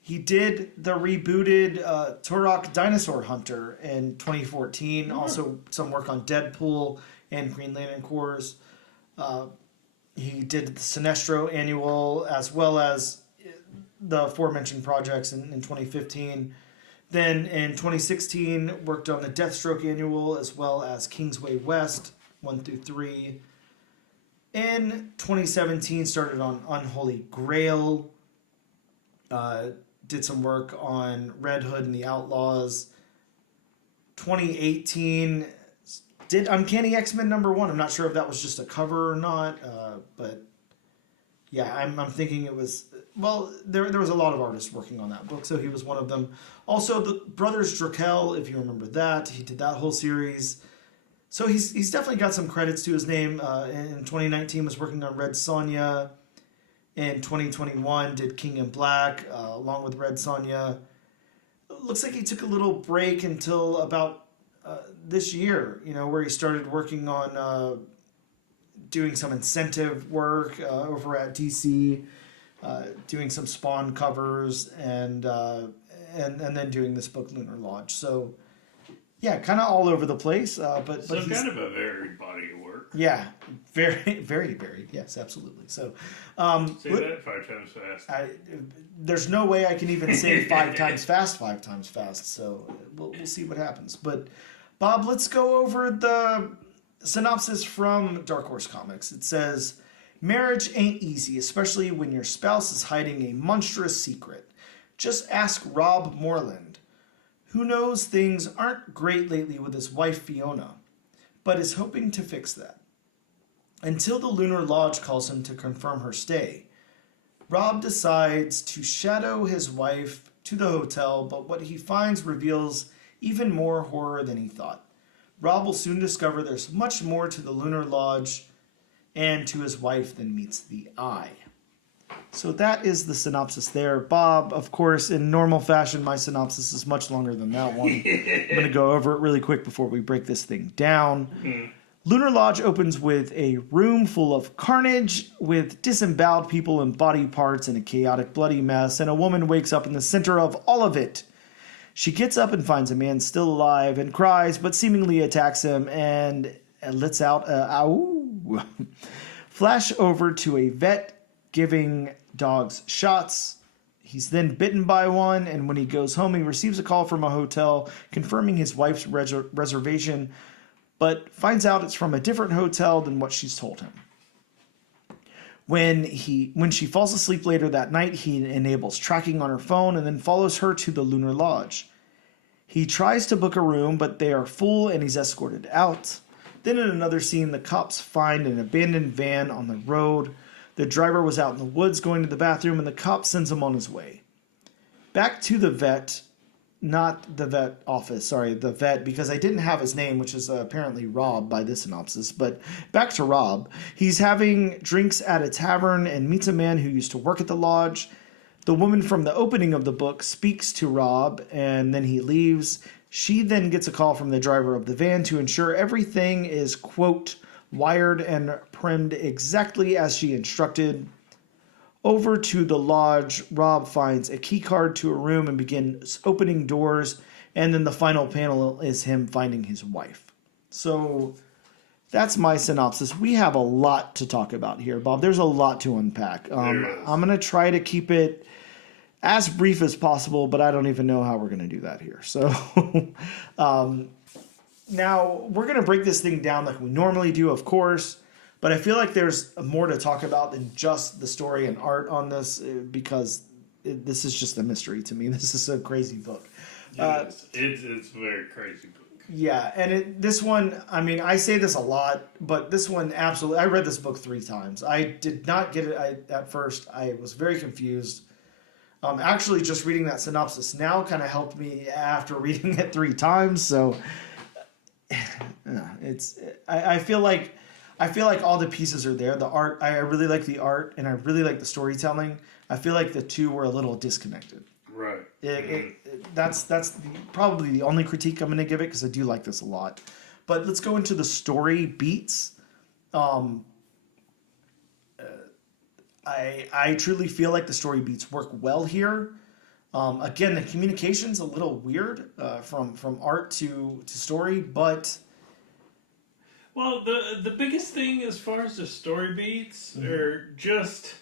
He did the rebooted Turok Dinosaur Hunter in 2014. Also, some work on Deadpool and Green Lantern Corps. He did the Sinestro Annual as well as the aforementioned projects in 2015. Then in 2016, worked on the Deathstroke Annual as well as Kingsway West 1 through 3. In 2017, started on Unholy Grail. Did some work on Red Hood and the Outlaws. 2018, did Uncanny X-Men #1. I'm not sure if that was just a cover or not, but yeah, I'm thinking it was. Well, there was a lot of artists working on that book, so he was one of them. Also, the Brothers Drakel, if you remember that, he did that whole series. So he's definitely got some credits to his name. In 2019, was working on Red Sonja. In 2021, did King in Black along with Red Sonja. Looks like he took a little break until about this year, where he started working on doing some incentive work over at DC. Doing some Spawn covers and then doing this book Lunar Lodge. So yeah, kind of all over the place. But so he's kind of a varied body of work. Yeah, very, very varied. Yes, absolutely. So, Say that 5 times fast. there's no way I can even say 5 times fast. So we'll see what happens. But Bob, let's go over the synopsis from Dark Horse Comics. It says, marriage ain't easy, especially when your spouse is hiding a monstrous secret. Just ask Rob Moreland, who knows things aren't great lately with his wife Fiona, but is hoping to fix that. Until the Lunar Lodge calls him to confirm her stay, Rob decides to shadow his wife to the hotel, but what he finds reveals even more horror than he thought. Rob will soon discover there's much more to the Lunar Lodge and to his wife than meets the eye. So that is the synopsis there. Bob, of course, in normal fashion, my synopsis is much longer than that one. I'm going to go over it really quick before we break this thing down. Lunar Lodge opens with a room full of carnage, with disemboweled people and body parts in a chaotic, bloody mess, and a woman wakes up in the center of all of it. She gets up and finds a man still alive and cries, but seemingly attacks him and lets out a ow. Flash over to a vet giving dogs shots. He's then bitten by one, and when he goes home, he receives a call from a hotel confirming his wife's reservation, but finds out it's from a different hotel than what she's told him. When she falls asleep later that night, he enables tracking on her phone and then follows her to the Lunar Lodge. He tries to book a room, but they are full and he's escorted out. Then in another scene, the cops find an abandoned van on the road. The driver was out in the woods going to the bathroom, and the cop sends him on his way. Back to the vet, not the vet office, sorry, the vet, because I didn't have his name, which is apparently Rob by this synopsis. But back to Rob. He's having drinks at a tavern and meets a man who used to work at the lodge. The woman from the opening of the book speaks to Rob, and then he leaves. She then gets a call from the driver of the van to ensure everything is, quote, wired and primed exactly as she instructed. Over to the lodge, Rob finds a key card to a room and begins opening doors, and then the final panel is him finding his wife. So that's my synopsis. We have a lot to talk about here, Bob. There's a lot to unpack. I'm going to try to keep it as brief as possible, but I don't even know how we're going to do that here. So now we're going to break this thing down like we normally do, of course. But I feel like there's more to talk about than just the story and art on this, because this is just a mystery to me. This is a crazy book. Yes, it's a very crazy book. Yeah, and this one, I mean, I say this a lot, but this one absolutely, I read this book 3 times. I did not get it at first. I was very confused. Actually, just reading that synopsis now kind of helped me after reading it 3 times. So I feel like all the pieces are there. The art, I really like the art, and I really like the storytelling. I feel like the two were a little disconnected. Right. That's probably the only critique I'm going to give it, because I do like this a lot. But let's go into the story beats. I truly feel like the story beats work well here. Again, the communication's a little weird from art to story, but... Well, the biggest thing as far as the story beats are just,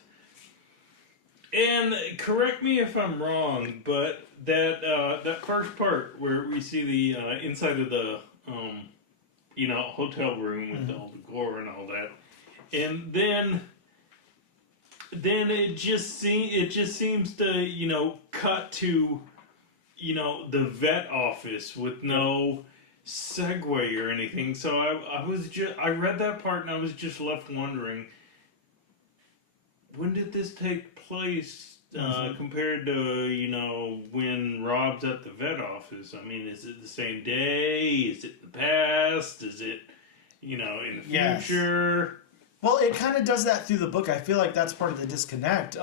and correct me if I'm wrong, but that first part where we see the inside of the hotel room with all the gore and all that, and then it just seems to cut to the vet office with no segue or anything. So I read that part and I was just left wondering, when did this take place compared to when Rob's at the vet office? I mean, is it the same day? Is it the past? Is it in the future? Well, it kind of does that through the book. I feel like that's part of the disconnect,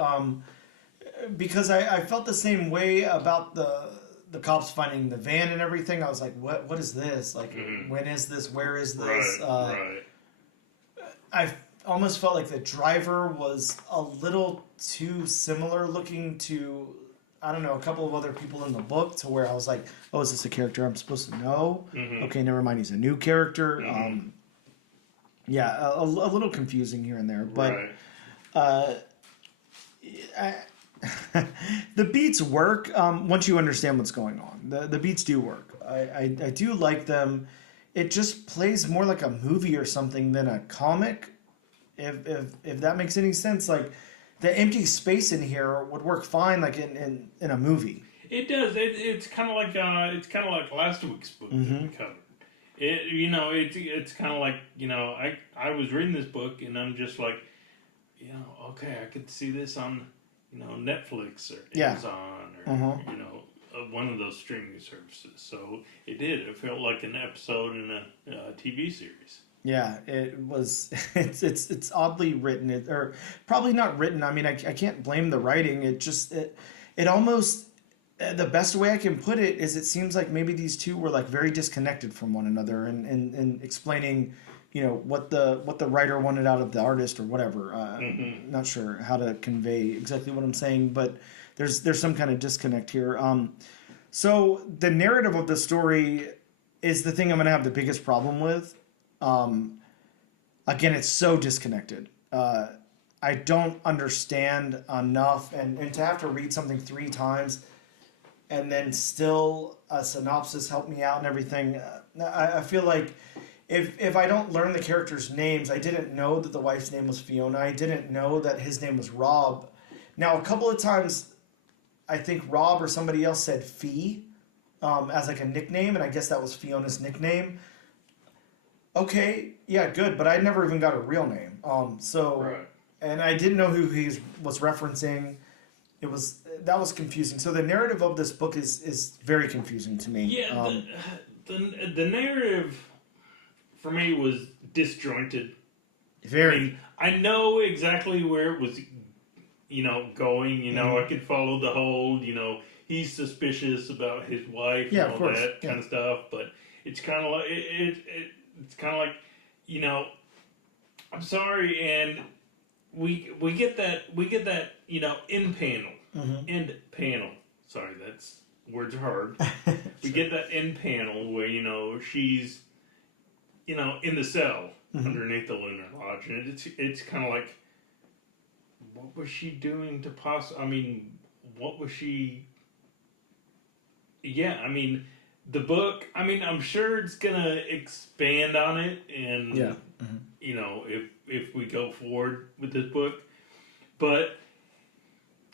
because I felt the same way about the cops finding the van and everything. I was like, what is this? Like, when is this? Where is this? Right. I almost felt like the driver was a little too similar looking to, I don't know, a couple of other people in the book, to where I was like, oh, is this a character I'm supposed to know? Okay, never mind, he's a new character. Yeah, a little confusing here and there, but Right. the beats work once you understand what's going on. The beats do work. I do like them. It just plays more like a movie or something than a comic. If that makes any sense, like the empty space in here would work fine, like in a movie. It does. It's kind of like last week's book that we covered. It's kind of like I was reading this book and I'm just like, okay, I could see this on Netflix or Amazon or one of those streaming services. So it did. It felt like an episode in a TV series. Yeah, it was. It's oddly written, or probably not written. I mean, I can't blame the writing. It almost, the best way I can put it is it seems like maybe these two were like very disconnected from one another, and explaining, what the writer wanted out of the artist or whatever. Not sure how to convey exactly what I'm saying, but there's some kind of disconnect here. So the narrative of the story is the thing I'm gonna have the biggest problem with. Again, it's so disconnected. I don't understand enough, and to have to read something 3 times and then still a synopsis help me out and everything. I feel like if I don't learn the characters' names, I didn't know that the wife's name was Fiona. I didn't know that his name was Rob. Now, a couple of times, I think Rob or somebody else said Fee as like a nickname, and I guess that was Fiona's nickname. Okay, yeah, good, but I never even got a real name. Right. And I didn't know who he was referencing. That was confusing. So the narrative of this book is very confusing to me. Yeah, the narrative for me was disjointed. Very. I mean, I know exactly where it was, going. I could follow the whole, he's suspicious about his wife and all that kind of stuff. But it's kind of like it's kind of like, I'm sorry, and we get that end panel. Sorry, that's words are hard. We get that end panel where she's in the cell underneath the Lunar Lodge, and it's kind of like, what was she doing to what was she? Yeah, the book. I'm sure it's gonna expand on it, and if we go forward with this book, but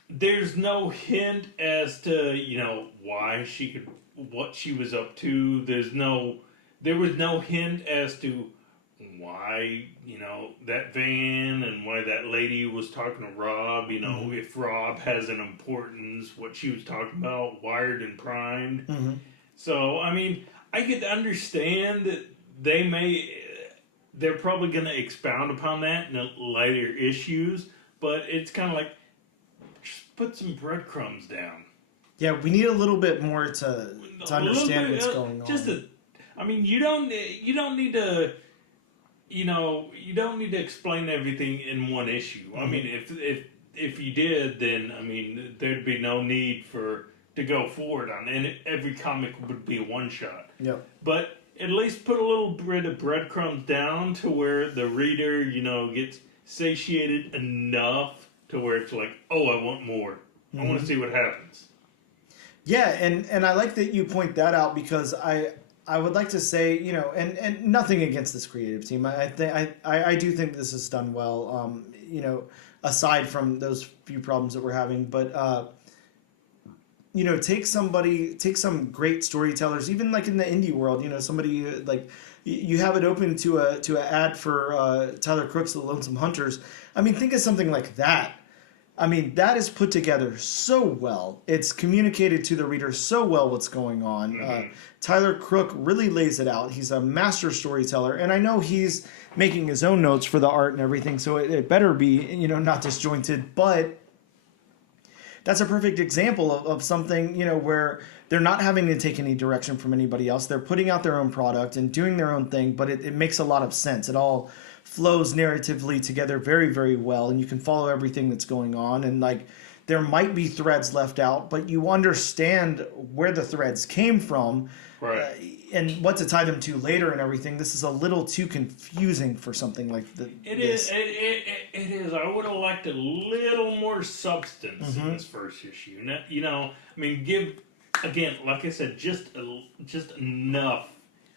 there's no hint as to why she could, what she was up to. There was no hint as to why that van and why that lady was talking to Rob. If Rob has an importance, what she was talking about, wired and primed. So I could understand that they're probably going to expound upon that in later issues, but it's kind of like, just put some breadcrumbs down. Yeah, we need a little bit more to understand what's going on. You don't need to, you don't need to explain everything in one issue. If you did, then there'd be no need to go forward on it. And every comic would be a one shot. Yep. But at least put a little bit of breadcrumbs down to where the reader, gets satiated enough to where it's like, oh, I want more. I want to see what happens. Yeah, and I like that you point that out, because I would like to say, and nothing against this creative team. I do think this is done well. Aside from those few problems that we're having, but take some great storytellers, even like in the indie world. Somebody like you have it open to an ad for Tyler Crook's The Lonesome Hunters. Think of something like that. That is put together so well. It's communicated to the reader so well what's going on. Tyler Crook really lays it out. He's a master storyteller, and I know he's making his own notes for the art and everything, so it better be not disjointed. But that's a perfect example of something where they're not having to take any direction from anybody else. They're putting out their own product and doing their own thing, but it makes a lot of sense. It all flows narratively together very, very well, and you can follow everything that's going on. And like there might be threads left out, but you understand where the threads came from, Right. and what to tie them to later and everything. This is a little too confusing for something like this. It is. It is. I would have liked a little more substance in this first issue. I mean, give again, like I said, just enough,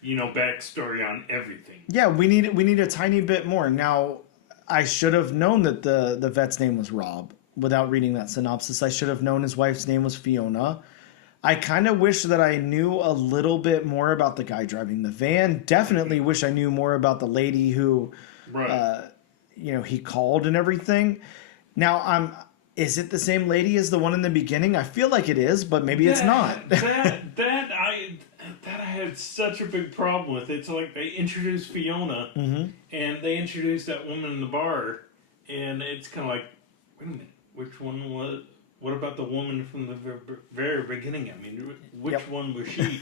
backstory on everything. Yeah, we need a tiny bit more. Now, I should have known that the vet's name was Rob without reading that synopsis. I should have known his wife's name was Fiona. I kind of wish that I knew a little bit more about the guy driving the van. Definitely wish I knew more about the lady who, Right. He called and everything. Now, is it the same lady as the one in the beginning? I feel like it is, but maybe it's not. that I had such a big problem with. It's like they introduced Fiona, and they introduced that woman in the bar, and it's kind of like, wait a minute, which one was? What about the woman from the very beginning? I mean, which one was she?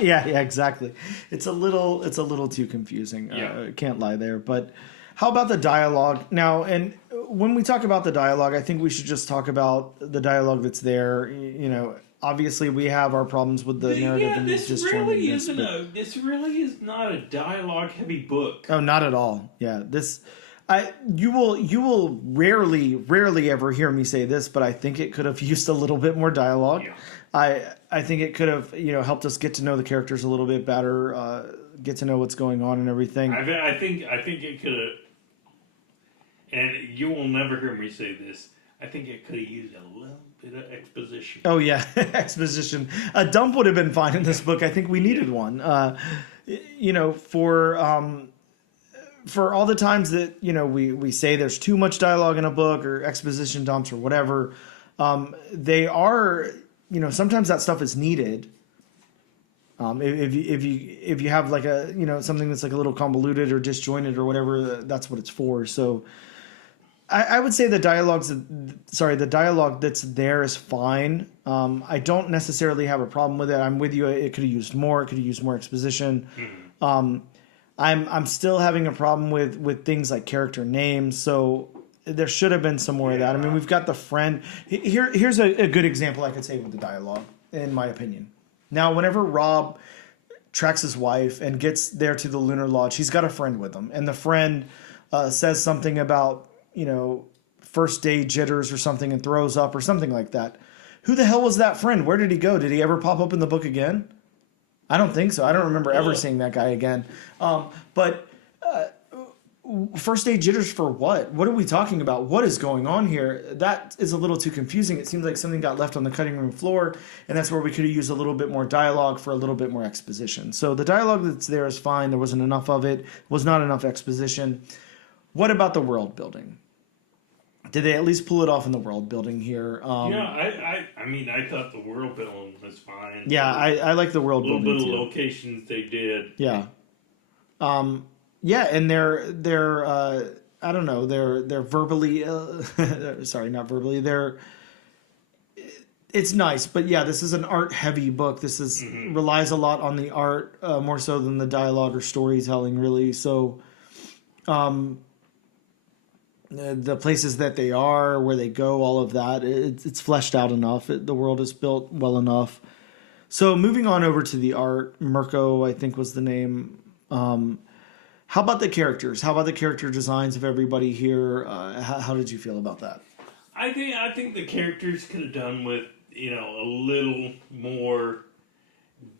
yeah, exactly. It's a little too confusing. Yeah. Can't lie there. But how about the dialogue now? And when we talk about the dialogue, I think we should just talk about the dialogue that's there. Obviously we have our problems with the narrative and this really is not a dialogue heavy book. Oh, not at all. Yeah, you will rarely ever hear me say this, but I think it could have used a little bit more dialogue. Yeah. I think it could have helped us get to know the characters a little bit better, get to know what's going on and everything. I think it could have, and you will never hear me say this. I think it could have used a little bit of exposition. Oh yeah, exposition. A dump would have been fine in this book. I think we needed one. For all the times that we say there's too much dialogue in a book or exposition dumps or whatever, they are sometimes that stuff is needed. If you have like a something that's like a little convoluted or disjointed or whatever, that's what it's for. So I would say the dialogue that's there is fine. I don't necessarily have a problem with it. I'm with you. It could have used more. It could have used more exposition. I'm still having a problem with things like character names. So there should have been some more of that. I mean, we've got the friend. Here's a good example I could say with the dialogue, in my opinion. Now, whenever Rob tracks his wife and gets there to the Lunar Lodge, he's got a friend with him, and the friend says something about first day jitters or something and throws up or something like that. Who the hell was that friend? Where did he go? Did he ever pop up in the book again? I don't think so. I don't remember ever seeing that guy again. But first day jitters for what? What are we talking about? What is going on here? That is a little too confusing. It seems like something got left on the cutting room floor, and that's where we could have used a little bit more dialogue for a little bit more exposition. So the dialogue that's there is fine. There wasn't enough of it. Was not enough exposition. What about the world building? Did they at least pull it off in the world building here? I mean, I thought the world building was fine. Yeah, I like the world building. A little bit of locations they did. Yeah. Yeah, and they're I don't know, they're verbally sorry, not verbally. It's nice, but yeah, this is an art heavy book. This is relies a lot on the art more so than the dialogue or storytelling really. So the places that they are, where they go, all of that, it's fleshed out enough. The world is built well enough. So moving on over to the art, Mirko, I think was the name. How about the characters? How about the character designs of everybody here? How did you feel about that? I think the characters could have done with a little more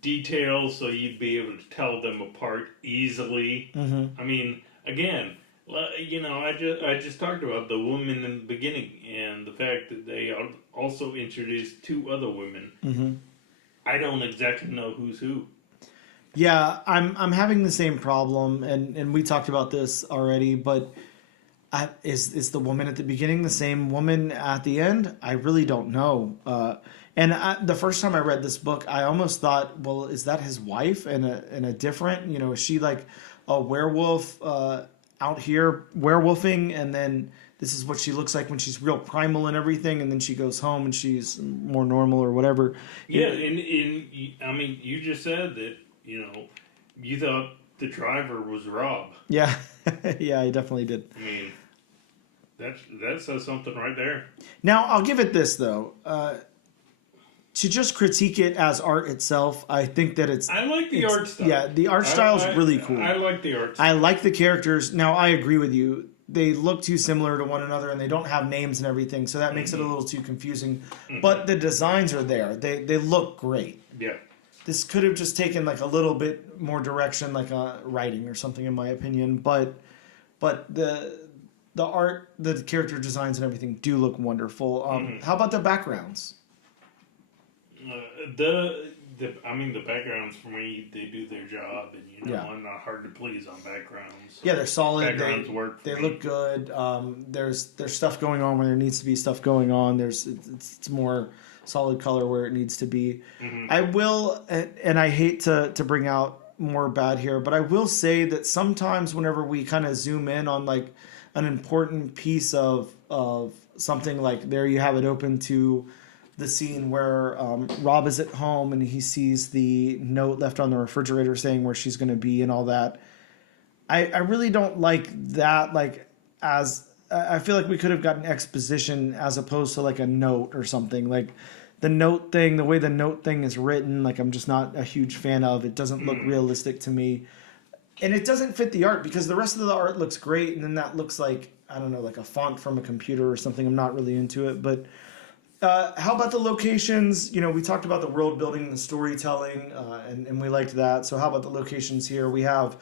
detail, so you'd be able to tell them apart easily. I mean, again. I just talked about the woman in the beginning and the fact that they also introduced two other women. I don't exactly know who's who. Yeah, I'm having the same problem, and we talked about this already. But is the woman at the beginning the same woman at the end? I really don't know. The first time I read this book, I almost thought, well, is that his wife and a different? Is she like a werewolf? Out here werewolfing, and then this is what she looks like when she's real primal and everything, and then she goes home and she's more normal or whatever. Yeah, I mean, you just said that you thought the driver was Rob. Yeah, yeah, I definitely did. I mean, That says something right there. Now, I'll give it this, though. To just critique it as art itself, I think that I like the art style. Yeah, the art style is really cool. I like the art style. I like the characters. Now, I agree with you. They look too similar to one another, and they don't have names and everything, so that makes it a little too confusing. But the designs are there. They look great. Yeah. This could have just taken like a little bit more direction, like writing or something, in my opinion. But the art, the character designs and everything do look wonderful. How about the backgrounds? The backgrounds for me, they do their job, and I'm not hard to please on backgrounds. Yeah, they're solid. Backgrounds work. They look good. There's stuff going on where there needs to be stuff going on. It's more solid color where it needs to be. I will, and I hate to bring out more bad here, but I will say that sometimes whenever we kind of zoom in on like an important piece of something, like there you have it open to the scene where Rob is at home and he sees the note left on the refrigerator saying where she's going to be and all that. I really don't like that. Like, as I feel like we could have gotten exposition as opposed to like a note or something. Like the note thing, the way the note thing is written, like I'm just not a huge fan of. It doesn't look realistic to me. And it doesn't fit the art because the rest of the art looks great. And then that looks like, I don't know, like a font from a computer or something. I'm not really into it, but how about the locations? We talked about the world building and the storytelling, and we liked that. So how about the locations here? We have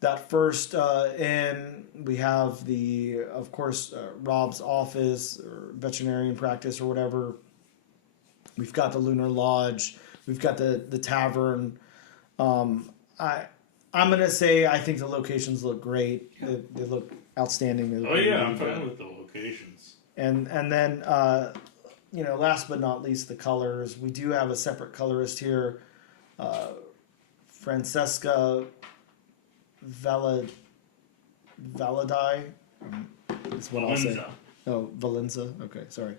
that first inn. We have of course, Rob's office or veterinarian practice or whatever. We've got the Lunar Lodge. We've got the tavern. I'm gonna say I think the locations look great. They look outstanding. They look I'm fine with the locations. And then. Last but not least, the colors. We do have a separate colorist here, Francesca Valadi. Is what I'll say. Oh, Valenza. Okay, sorry.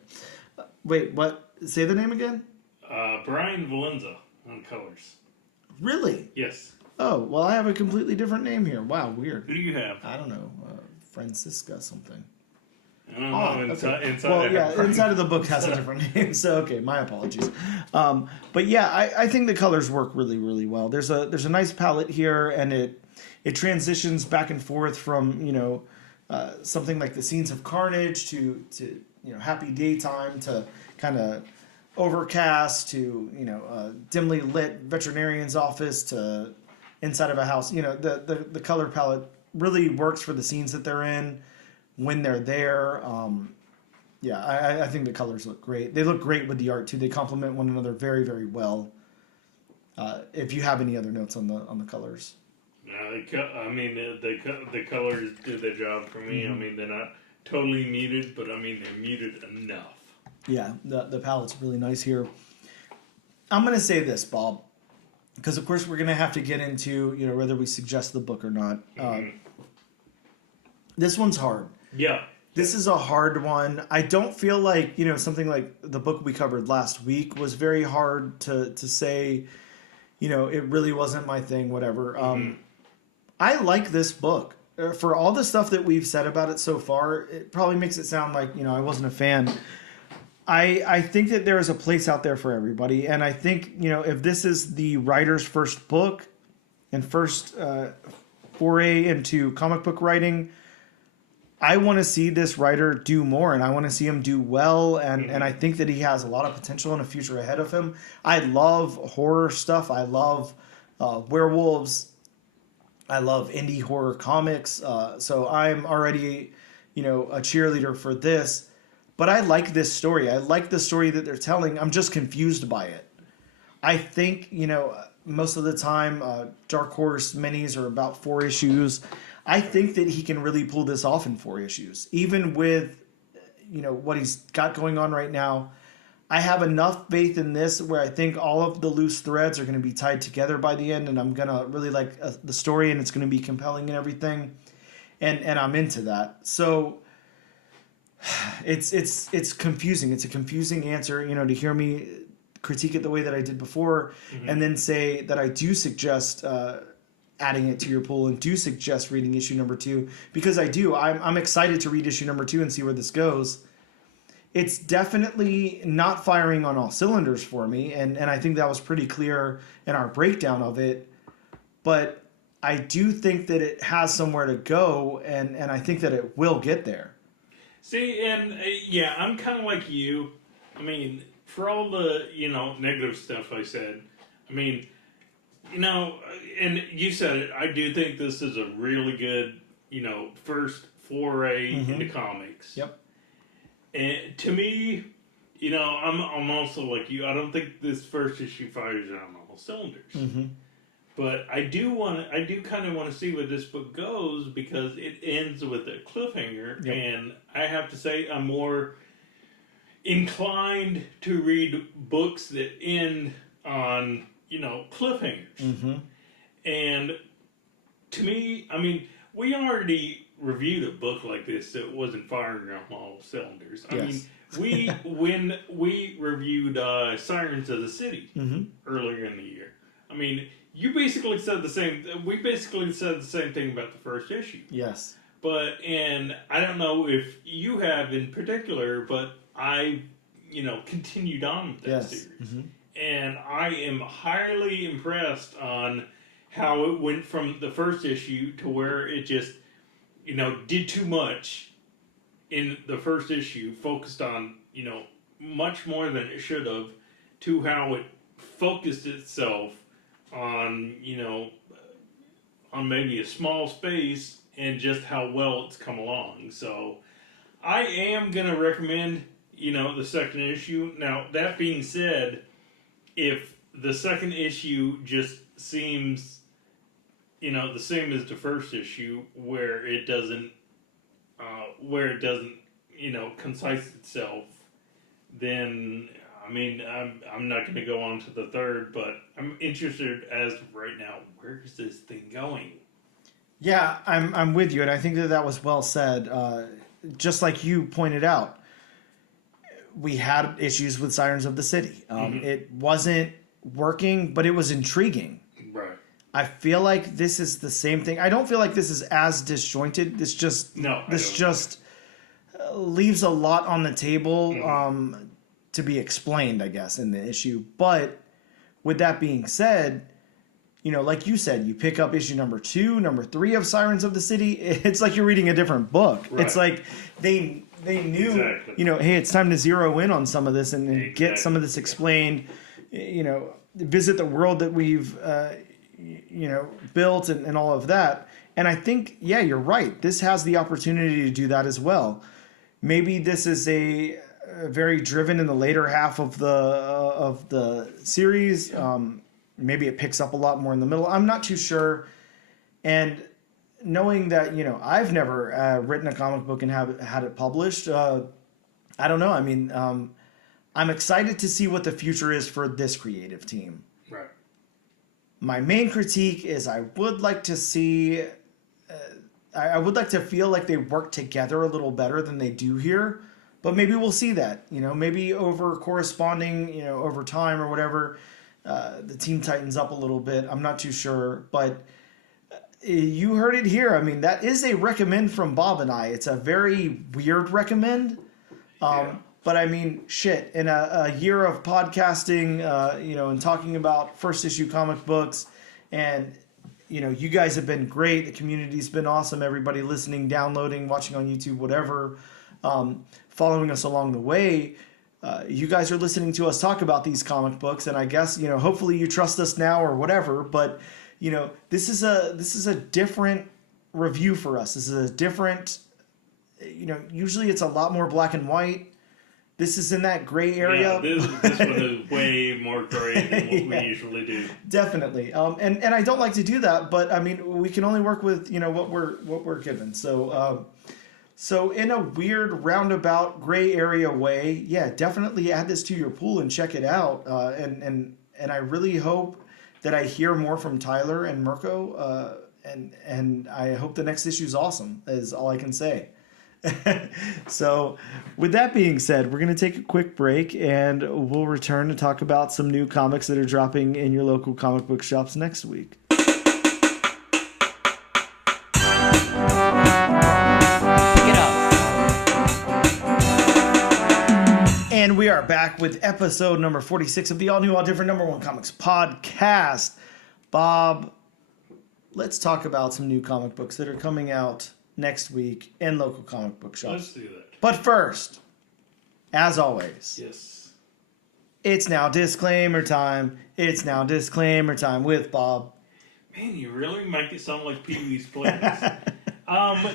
Wait, what? Say the name again. Brian Valenza on colors. Really? Yes. Oh, well, I have a completely different name here. Wow, weird. Who do you have? I don't know. Francisca something. Inside of the book has a different name, so okay, my apologies. But yeah, I think the colors work really, really well. There's a nice palette here, and it transitions back and forth from something like the scenes of carnage to happy daytime to kind of overcast to dimly lit veterinarian's office to inside of a house. The color palette really works for the scenes that they're in. When they're there, I think the colors look great. They look great with the art too. They complement one another very, very well. If you have any other notes on the colors, the colors do their job for me. They're not totally muted, but they're muted enough. Yeah, the palette's really nice here. I'm gonna say this, Bob, because of course we're gonna have to get into whether we suggest the book or not. This one's hard. Yeah. This is a hard one. I don't feel like, something like the book we covered last week was very hard to say, it really wasn't my thing, whatever. I like this book. For all the stuff that we've said about it so far, it probably makes it sound like, I wasn't a fan. I think that there is a place out there for everybody. And I think, if this is the writer's first book and first foray into comic book writing, I want to see this writer do more, and I want to see him do well, and I think that he has a lot of potential and a future ahead of him. I love horror stuff. I love werewolves. I love indie horror comics. So I'm already, a cheerleader for this. But I like this story. I like the story that they're telling. I'm just confused by it. I think, most of the time, Dark Horse minis are about 4 issues. I think that he can really pull this off in 4 issues. Even with, what he's got going on right now, I have enough faith in this where I think all of the loose threads are going to be tied together by the end, and I'm going to really like the story, and it's going to be compelling and everything. And I'm into that. So it's confusing. It's a confusing answer, to hear me critique it the way that I did before, and then say that I do suggest adding it to your pool and do suggest reading issue number 2, because I'm excited to read issue number 2 and see where this goes. It's definitely not firing on all cylinders for me, and I think that was pretty clear in our breakdown of it. But I do think that it has somewhere to go, and I think that it will get there. See, and yeah, I'm kind of like you. I mean, for all the, negative stuff I said, I mean, and you said it, I do think this is a really good, first foray into comics. Yep. And to me, I'm also like you. I don't think this first issue fires on all cylinders. But I do kind of want to see where this book goes, because it ends with a cliffhanger, and I have to say I'm more inclined to read books that end on cliffhangers. And to me, I mean, we already reviewed a book like this that wasn't firing on all cylinders. I mean, when we reviewed Sirens of the City earlier in the year, I mean, you basically said the same. We basically said the same thing about the first issue. Yes. And I don't know if you have in particular, but I, continued on with that series. And I am highly impressed on how it went from the first issue to where it just, did too much in the first issue, focused on, much more than it should have, to how it focused itself on, on maybe a small space, and just how well it's come along. So I am going to recommend, the second issue. Now, that being said, if the second issue just seems, the same as the first issue, where it doesn't, concise itself, then, I mean, I'm not going to go on to the third, but I'm interested as of right now, where is this thing going? Yeah, I'm with you, and I think that was well said. Just like you pointed out, we had issues with Sirens of the City. It wasn't working, but it was intriguing. Right. I feel like this is the same thing. I don't feel like this is as disjointed. This just leaves a lot on the table to be explained, I guess, in the issue. But with that being said, like you said, you pick up issue number 2, number 3 of Sirens of the City. It's like you're reading a different book. Right. It's like they knew, hey, it's time to zero in on some of this and get some of this explained. Visit the world that we've built and all of that. And I think, yeah, you're right. This has the opportunity to do that as well. Maybe this is a very driven in the later half of the series. Maybe it picks up a lot more in the middle. I'm not too sure. And knowing that, I've never written a comic book and have had it published, I don't know. I mean, I'm excited to see what the future is for this creative team. Right. My main critique is I would like to see, I would like to feel like they work together a little better than they do here. But maybe we'll see that, maybe over corresponding, over time or whatever, the team tightens up a little bit. I'm not too sure, but you heard it here. I mean, that is a recommend from Bob and I. It's a very weird recommend. But I mean, shit, in a year of podcasting, and talking about first issue comic books, and, you guys have been great. The community's been awesome. Everybody listening, downloading, watching on YouTube, whatever, following us along the way. You guys are listening to us talk about these comic books, and I guess, hopefully you trust us now or whatever, but, this is a different review for us. This is a different, usually it's a lot more black and white. This is in that gray area. Yeah, this one is way more gray than what we usually do. Definitely. And I don't like to do that, but I mean, we can only work with, what we're given. So, so in a weird roundabout gray area way, yeah, definitely add this to your pool and check it out. And I really hope that I hear more from Tyler and Mirko. And I hope the next issue is awesome, is all I can say. So with that being said, we're going to take a quick break and we'll return to talk about some new comics that are dropping in your local comic book shops next week. we are back with episode number 46 of the all new, all different #1 comics podcast. Bob, let's talk about some new comic books that are coming out next week in local comic book shops. Let's do that. But first, as always, Yes. it's now disclaimer time. It's now disclaimer time with Bob. Man, you really make it sound like Pee-wee's Playhouse.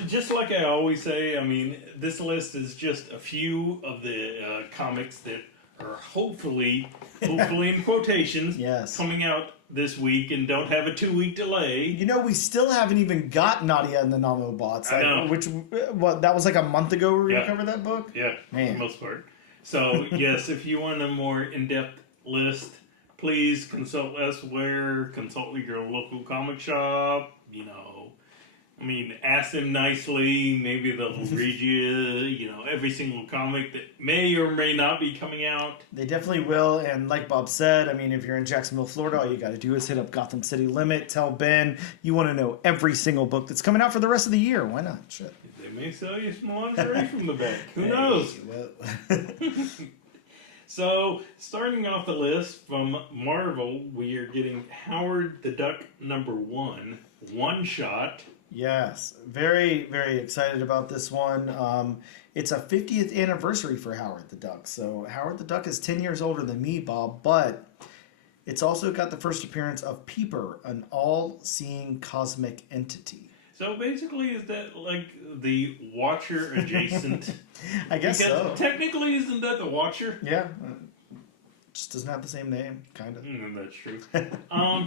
Just like I always say, I mean, this list is just a few of the comics that are hopefully in quotations, Yes. coming out this week and don't have a 2-week delay. You know, we still haven't even got Nadia and the Nanobots. I know. Which, that was like a month ago we were going Yeah. to cover that book? Yeah, Man. for the most part. So, yes, if you want a more in-depth list, please consult elsewhere, consult with your local comic shop, I mean, ask them nicely, maybe they'll read you, every single comic that may or may not be coming out. They definitely will, and like Bob said, I mean, if you're in Jacksonville, Florida, all you got to do is hit up Gotham City Limit, tell Ben you want to know every single book that's coming out for the rest of the year. Why not? Shit. They may sell you some lingerie from the back. Who knows? So, starting off the list from Marvel, we are getting Howard the Duck #1, one shot. Yes, very, very excited about this one. It's a 50th anniversary for Howard the Duck. So Howard the Duck is 10 years older than me, Bob, but it's also got the first appearance of Peeper, an all-seeing cosmic entity. So basically, is that like the Watcher adjacent? I guess because so. technically, isn't that the Watcher? Yeah, just doesn't have the same name, kind of. That's true.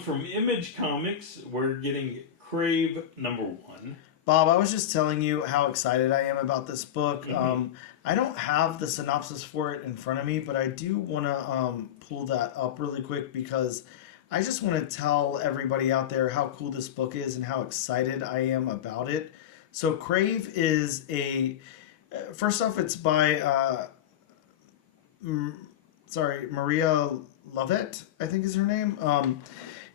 From Image Comics, we're getting Crave #1. Bob, I was just telling you how excited I am about this book. Mm-hmm. I don't have the synopsis for it in front of me, but I do want to pull that up really quick because I just want to tell everybody out there how cool this book is and how excited I am about it. So Crave is first off, it's by, Maria Lovett, I think is her name.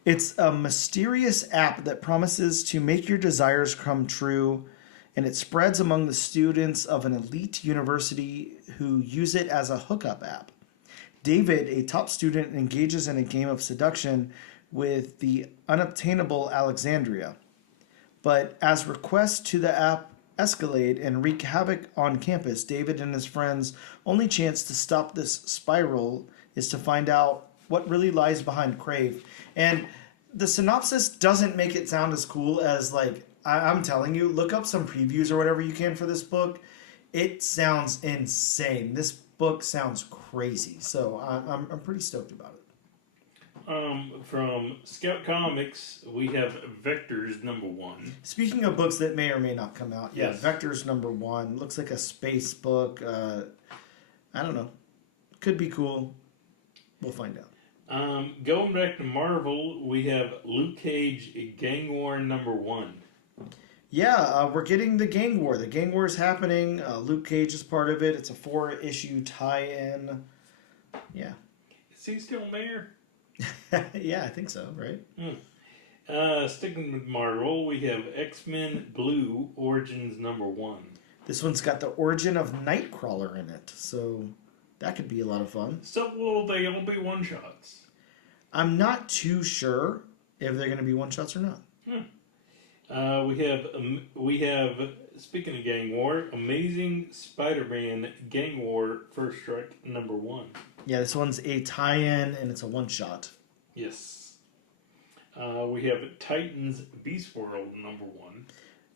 It's a mysterious app that promises to make your desires come true, and it spreads among the students of an elite university who use it as a hookup app. David, a top student, engages in a game of seduction with the unobtainable Alexandria. But as requests to the app escalate and wreak havoc on campus, David and his friends' only chance to stop this spiral is to find out what really lies behind Crave. And the synopsis doesn't make it sound as cool as, like, I'm telling you, look up some previews or whatever you can for this book. It sounds insane. This book sounds crazy. So I'm pretty stoked about it. From Scout Comics, we have Vectors #1. Speaking of books that may or may not come out, Yes. Vectors #1 looks like a space book. I don't know. Could be cool. We'll find out. Going back to Marvel, we have Luke Cage, Gang War #1. Yeah, we're getting the Gang War. The Gang War is happening. Luke Cage is part of it. It's a 4-issue tie-in. Yeah. Is he still mayor? Yeah, I think so, right? Sticking with Marvel, we have X-Men Blue Origins #1. This one's got the origin of Nightcrawler in it, so that could be a lot of fun. So will they all be one-shots? I'm not too sure if they're going to be one-shots or not. We have speaking of Gang War, Amazing Spider-Man Gang War First Strike #1. Yeah, this one's a tie-in, and it's a one-shot. Yes. We have Titans Beast World #1.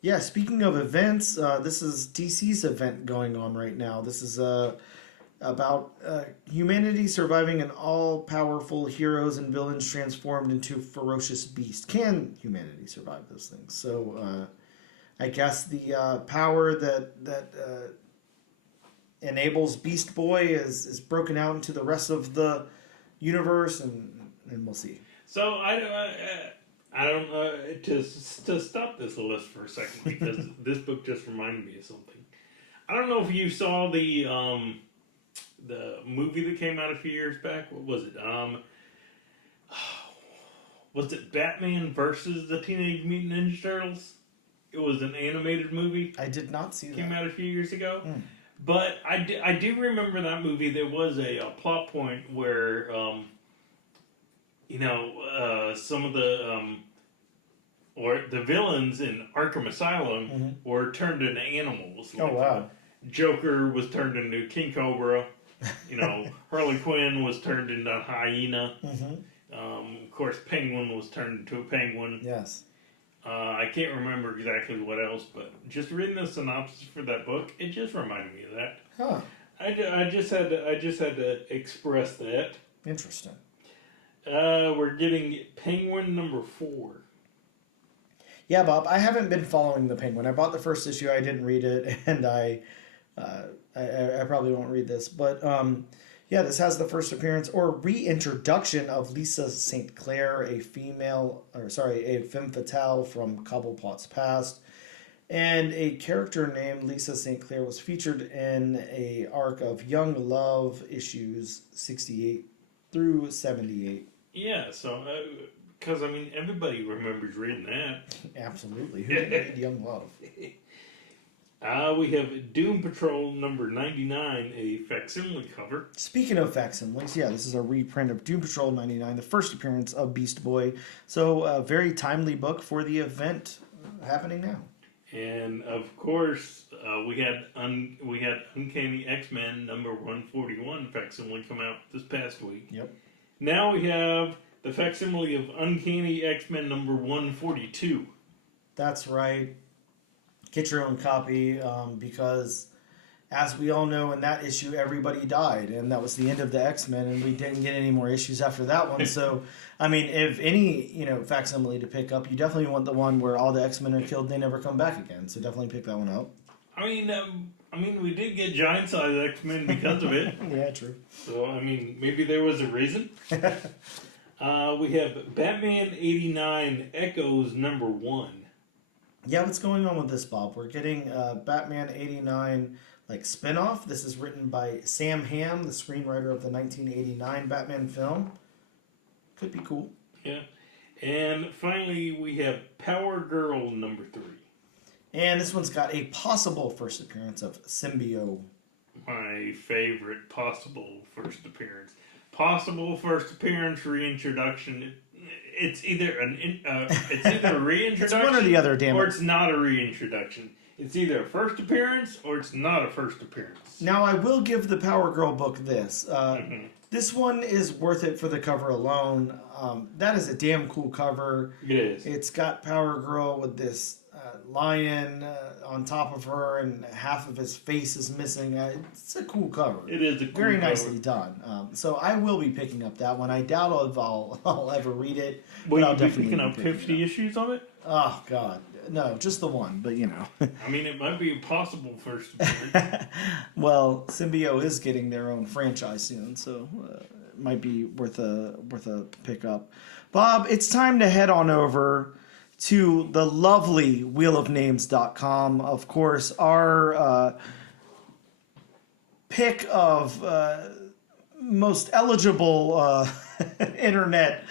Yeah, speaking of events, this is DC's event going on right now. This is about humanity surviving an all-powerful heroes and villains transformed into ferocious beasts. Can humanity survive those things? So I guess the power that enables Beast Boy is broken out into the rest of the universe, and we'll see. So I don't to stop this list for a second because this book just reminded me of something. I don't know if you saw the movie that came out a few years back. What was it? Was it Batman versus the Teenage Mutant Ninja Turtles? It was an animated movie. I did not see that. Came out a few years ago. But I do remember that movie. There was a plot point where, some of or the villains in Arkham Asylum were turned into animals. Oh, wow. Joker was turned into King Cobra. Harley Quinn was turned into a hyena. Of course, Penguin was turned into a penguin. Yes. I can't remember exactly what else, but just reading the synopsis for that book, it just reminded me of that. Huh. I just had to express that. Interesting. We're getting Penguin number 4. Yeah, Bob, I haven't been following the Penguin. I bought the first issue, I didn't read it, and I probably won't read this. But this has the first appearance or reintroduction of Lisa St. Clair, a femme fatale from Cobblepot's past. And a character named Lisa St. Clair was featured in a arc of Young Love issues 68 through 78. Yeah, so, because, everybody remembers reading that. Absolutely. Who didn't read Young Love? We have Doom Patrol number 99, a facsimile cover. Speaking of facsimiles, this is a reprint of Doom Patrol 99, the first appearance of Beast Boy. So a very timely book for the event happening now. And of course, we had Uncanny X-Men number 141 facsimile come out this past week. Yep. Now we have the facsimile of Uncanny X-Men number 142. That's right. Get your own copy because, as we all know, in that issue, everybody died. And that was the end of the X-Men, and we didn't get any more issues after that one. So, if any, facsimile to pick up, you definitely want the one where all the X-Men are killed and they never come back again. So definitely pick that one up. We did get giant-sized X-Men because of it. Yeah, true. So, maybe there was a reason. We have Batman 89 Echoes number 1. Yeah, what's going on with this, Bob? We're getting Batman 89 spinoff. This is written by Sam Hamm, the screenwriter of the 1989 Batman film. Could be cool. Yeah. And finally, we have Power Girl number 3. And this one's got a possible first appearance of Symbio. My favorite possible first appearance. Possible first appearance reintroduction. It's either a reintroduction. It's one or the other, damn it. Or it's not a reintroduction. It's either a first appearance or it's not a first appearance. Now, I will give the Power Girl book this. This one is worth it for the cover alone. That is a damn cool cover. It is. It's got Power Girl with this lion on top of her, and half of his face is missing. It's a cool cover. It is a cool Very cover. nicely done. So I will be picking up that one. I doubt if I'll ever read it. Will I'll you be definitely picking up 50 issues of it? Oh, God. No, just the one, but It might be a possible first appearance. Well, Symbio is getting their own franchise soon, so it might be worth a pickup. Bob, it's time to head on over to the lovely wheelofnames.com. Of course, our pick of most eligible internet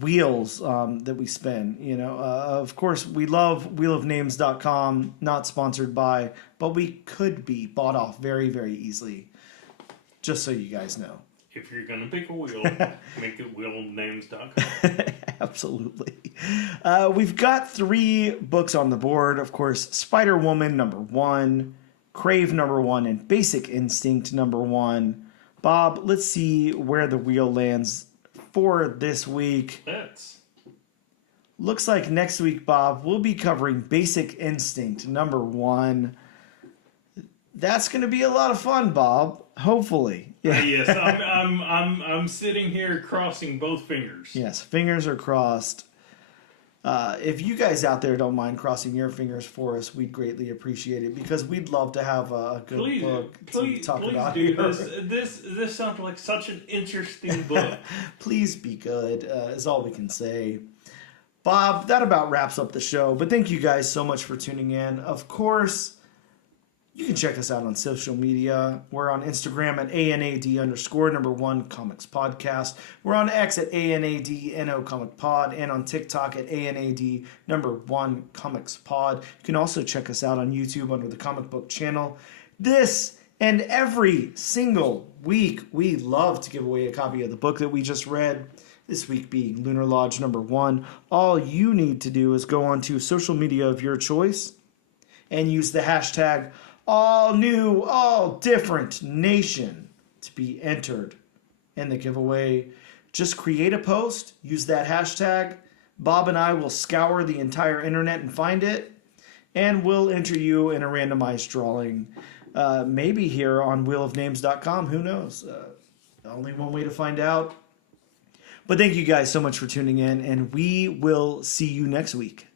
wheels that we spin. Of course, we love wheelofnames.com, not sponsored by, but we could be bought off very, very easily, just so you guys know. If you're going to pick a wheel, make it wheelofnames.com. Absolutely. We've got 3 books on the board. Of course, Spider-Woman number 1, Crave number 1, and Basic Instinct number 1. Bob, let's see where the wheel lands for this week. Looks like next week, Bob, we'll be covering Basic Instinct number 1. That's going to be a lot of fun, Bob. Hopefully. Yes, I'm sitting here crossing both fingers. Yes, fingers are crossed. If you guys out there don't mind crossing your fingers for us, we'd greatly appreciate it, because we'd love to have a good book to talk about. Please do this sounds like such an interesting book. Please be good, is all we can say. Bob, that about wraps up the show, but thank you guys so much for tuning in. Of course, you can check us out on social media. We're on Instagram at ANAD_1 Comics Podcast. We're on X at ANADNO Comic Pod, and on TikTok at ANAD1 Comics Pod. You can also check us out on YouTube under the Comic Book channel. This And every single week, we love to give away a copy of the book that we just read. This week being Lunar Lodge #1. All you need to do is go onto social media of your choice and use the hashtag all new, all different nation to be entered in the giveaway. Just create a post, use that hashtag. Bob and I will scour the entire internet and find it, and we'll enter you in a randomized drawing. Maybe here on wheelofnames.com, who knows? Only one way to find out. But thank you guys so much for tuning in, and we will see you next week.